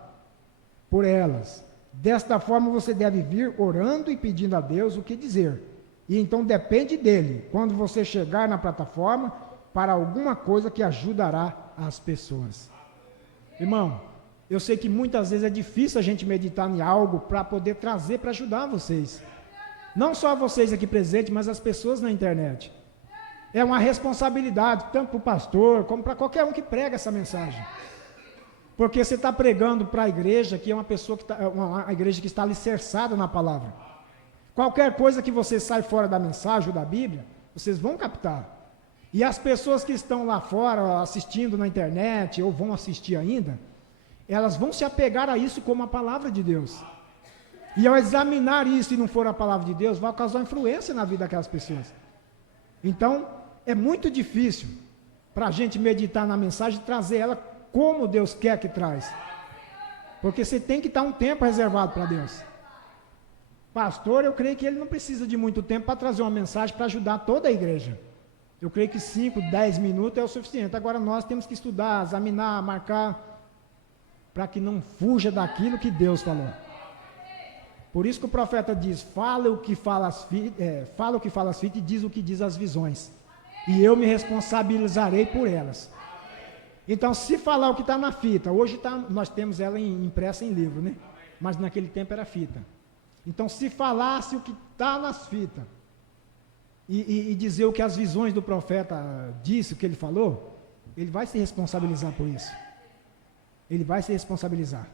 por elas. Desta forma você deve vir orando e pedindo a Deus o que dizer. E então depende dele, quando você chegar na plataforma, para alguma coisa que ajudará as pessoas. Irmão, eu sei que muitas vezes é difícil a gente meditar em algo para poder trazer para ajudar vocês. Não só vocês aqui presentes, mas as pessoas na internet. É uma responsabilidade, tanto para o pastor, como para qualquer um que prega essa mensagem. Porque você está pregando para a igreja, que é uma pessoa que uma igreja que está alicerçada na palavra. Qualquer coisa que você sai fora da mensagem ou da Bíblia, vocês vão captar. E as pessoas que estão lá fora assistindo na internet, ou vão assistir ainda, elas vão se apegar a isso como a palavra de Deus. E ao examinar isso e não for a palavra de Deus, vai causar influência na vida daquelas pessoas. Então, é muito difícil para a gente meditar na mensagem e trazer ela como Deus quer que traz. Porque você tem que estar um tempo reservado para Deus. Pastor, eu creio que ele não precisa de muito tempo para trazer uma mensagem para ajudar toda a igreja. Eu creio que 5, 10 minutos é o suficiente. Agora nós temos que estudar, examinar, marcar, para que não fuja daquilo que Deus falou. Por isso que o profeta diz, fala o que fala as fitas e diz o que diz as visões. E eu me responsabilizarei por elas. Então, se falar o que está na fita, hoje nós temos ela impressa em livro, né? Mas naquele tempo era fita. Então, se falasse o que está nas fitas, e dizer o que as visões do profeta disse, o que ele falou, ele vai se responsabilizar por isso. Ele vai se responsabilizar.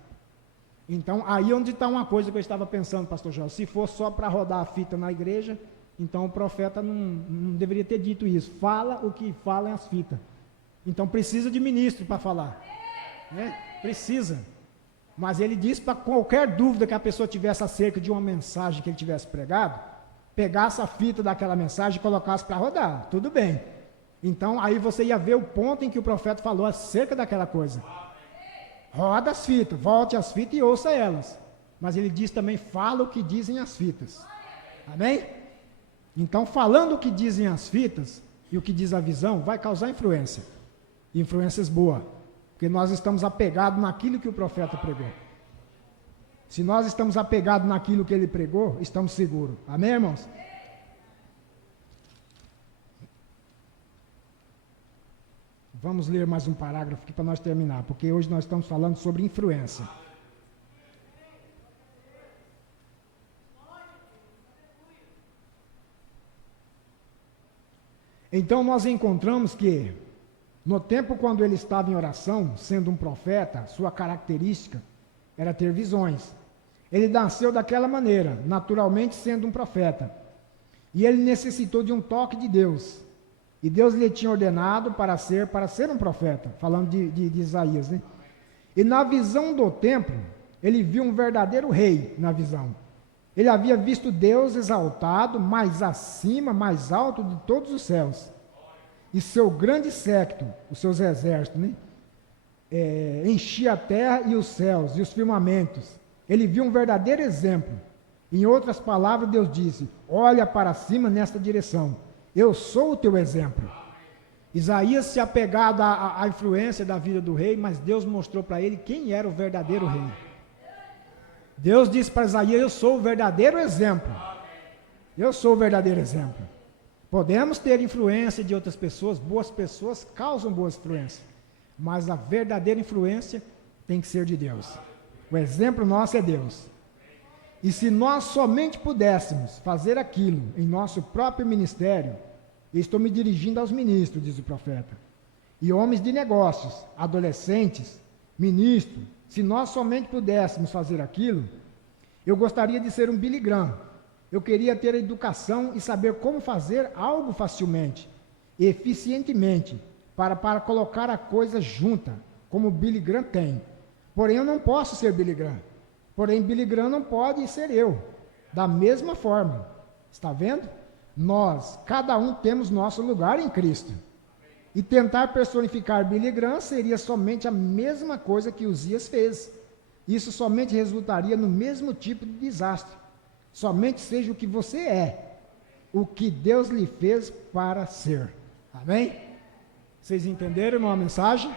Então, aí onde está uma coisa que eu estava pensando, pastor João, se for só para rodar a fita na igreja, então o profeta não deveria ter dito isso. Fala o que falam as fitas. Então precisa de ministro para falar. Né? Precisa. Mas ele disse para qualquer dúvida que a pessoa tivesse acerca de uma mensagem que ele tivesse pregado, pegasse a fita daquela mensagem e colocasse para rodar. Tudo bem. Então, aí você ia ver o ponto em que o profeta falou acerca daquela coisa. Roda as fitas, volte as fitas e ouça elas. Mas ele diz também, fala o que dizem as fitas. Amém? Então, falando o que dizem as fitas e o que diz a visão, vai causar influência. Influências boas. Porque nós estamos apegados naquilo que o profeta pregou. Se nós estamos apegados naquilo que ele pregou, estamos seguros. Amém, irmãos? Vamos ler mais um parágrafo aqui para nós terminar, porque hoje nós estamos falando sobre influência. Então nós encontramos que, no tempo quando ele estava em oração, sendo um profeta, sua característica era ter visões. Ele nasceu daquela maneira, naturalmente sendo um profeta. E ele necessitou de um toque de Deus. E Deus lhe tinha ordenado para ser um profeta, falando de Isaías, né? E na visão do templo, ele viu um verdadeiro rei na visão. Ele havia visto Deus exaltado, mais acima, mais alto de todos os céus. E seu grande séquito, os seus exércitos, né? Enchia a terra e os céus e os firmamentos. Ele viu um verdadeiro exemplo. Em outras palavras, Deus disse: olha para cima nesta direção. Eu sou o teu exemplo. Isaías se apegado à influência da vida do rei, mas Deus mostrou para ele quem era o verdadeiro rei. Deus disse para Isaías: eu sou o verdadeiro exemplo. Eu sou o verdadeiro exemplo. Podemos ter influência de outras pessoas, boas pessoas causam boas influências, mas a verdadeira influência tem que ser de Deus. O exemplo nosso é Deus. E se nós somente pudéssemos fazer aquilo em nosso próprio ministério, eu estou me dirigindo aos ministros, diz o profeta, e homens de negócios, adolescentes, ministros, se nós somente pudéssemos fazer aquilo, eu gostaria de ser um Billy Graham. Eu queria ter a educação e saber como fazer algo facilmente, eficientemente, para colocar a coisa junta, como Billy Graham tem. Porém, eu não posso ser Billy Graham. Porém, Billy Graham não pode ser eu. Da mesma forma. Está vendo? Nós, cada um, temos nosso lugar em Cristo. E tentar personificar Billy Graham seria somente a mesma coisa que Uzias fez. Isso somente resultaria no mesmo tipo de desastre. Somente seja o que você é, o que Deus lhe fez para ser. Amém? Vocês entenderam, irmão, a mensagem?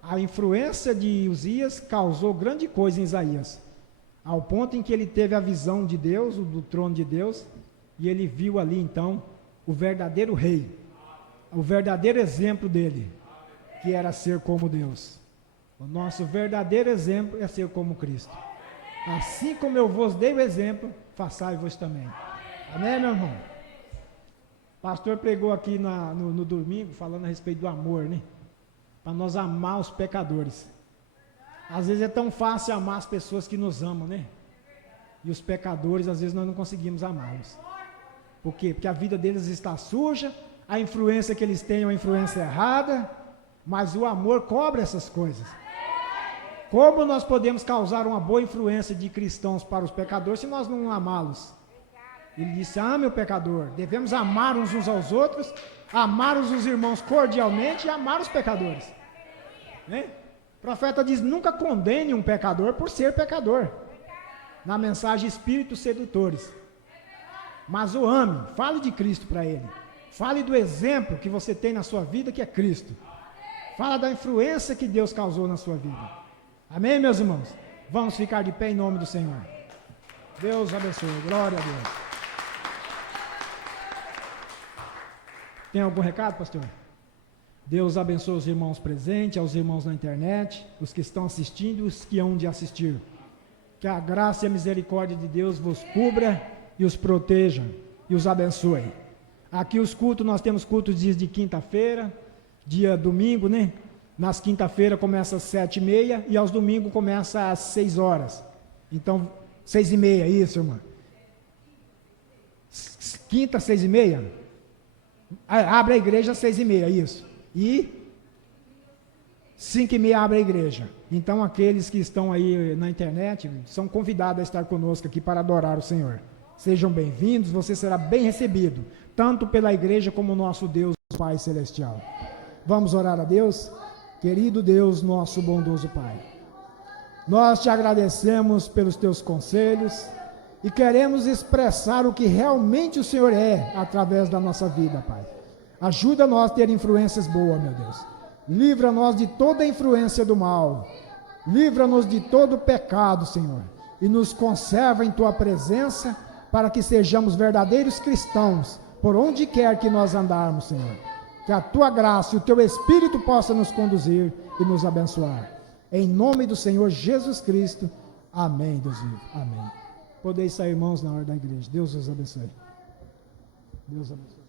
A influência de Uzias causou grande coisa em Isaías, ao ponto em que ele teve a visão de Deus, do trono de Deus, e ele viu ali então o verdadeiro rei, o verdadeiro exemplo dele, que era ser como Deus. O nosso verdadeiro exemplo é ser como Cristo. Assim como eu vos dei o exemplo, façai-vos também. Amém, meu irmão? O pastor pregou aqui no domingo, falando a respeito do amor, né? Para nós amar os pecadores. Às vezes é tão fácil amar as pessoas que nos amam, né? E os pecadores, às vezes nós não conseguimos amá-los. Por quê? Porque a vida deles está suja, a influência que eles têm é uma influência errada, mas o amor cobre essas coisas. Como nós podemos causar uma boa influência de cristãos para os pecadores se nós não amá-los? Ele disse: ame o pecador. Devemos amar uns aos outros, amar os irmãos cordialmente e amar os pecadores. Né? O profeta diz: nunca condene um pecador por ser pecador. Na mensagem Espíritos Sedutores. Mas o ame, fale de Cristo para ele. Fale do exemplo que você tem na sua vida, que é Cristo. Fala da influência que Deus causou na sua vida. Amém, meus irmãos? Vamos ficar de pé em nome do Senhor. Deus abençoe. Glória a Deus. Tem algum recado, pastor? Deus abençoe os irmãos presentes, aos irmãos na internet, os que estão assistindo e os que hão de assistir. Que a graça e a misericórdia de Deus vos cubra e os proteja e os abençoe. Aqui os cultos, nós temos cultos dias de quinta-feira, dia domingo, né? Nas quinta-feiras começa às 7h30 e aos domingos começa às 6 horas. Então, 6h30, isso, irmã? Quinta, 6h30? Abre a igreja às 6h30, isso. E 5h30 abre a igreja. Então, aqueles que estão aí na internet são convidados a estar conosco aqui para adorar o Senhor. Sejam bem-vindos, você será bem recebido, tanto pela igreja como o nosso Deus, Pai Celestial. Vamos orar a Deus? Querido Deus, nosso bondoso Pai, nós te agradecemos pelos teus conselhos e queremos expressar o que realmente o Senhor é através da nossa vida, Pai. Ajuda-nós a ter influências boas, meu Deus. Livra-nos de toda influência do mal. Livra-nos de todo pecado, Senhor. E nos conserva em tua presença para que sejamos verdadeiros cristãos por onde quer que nós andarmos, Senhor. Que a tua graça e o teu Espírito possam nos conduzir e nos abençoar. Em nome do Senhor Jesus Cristo. Amém, Deus vivo. Amém. Podeis sair, irmãos, na hora da igreja. Deus os abençoe. Deus abençoe.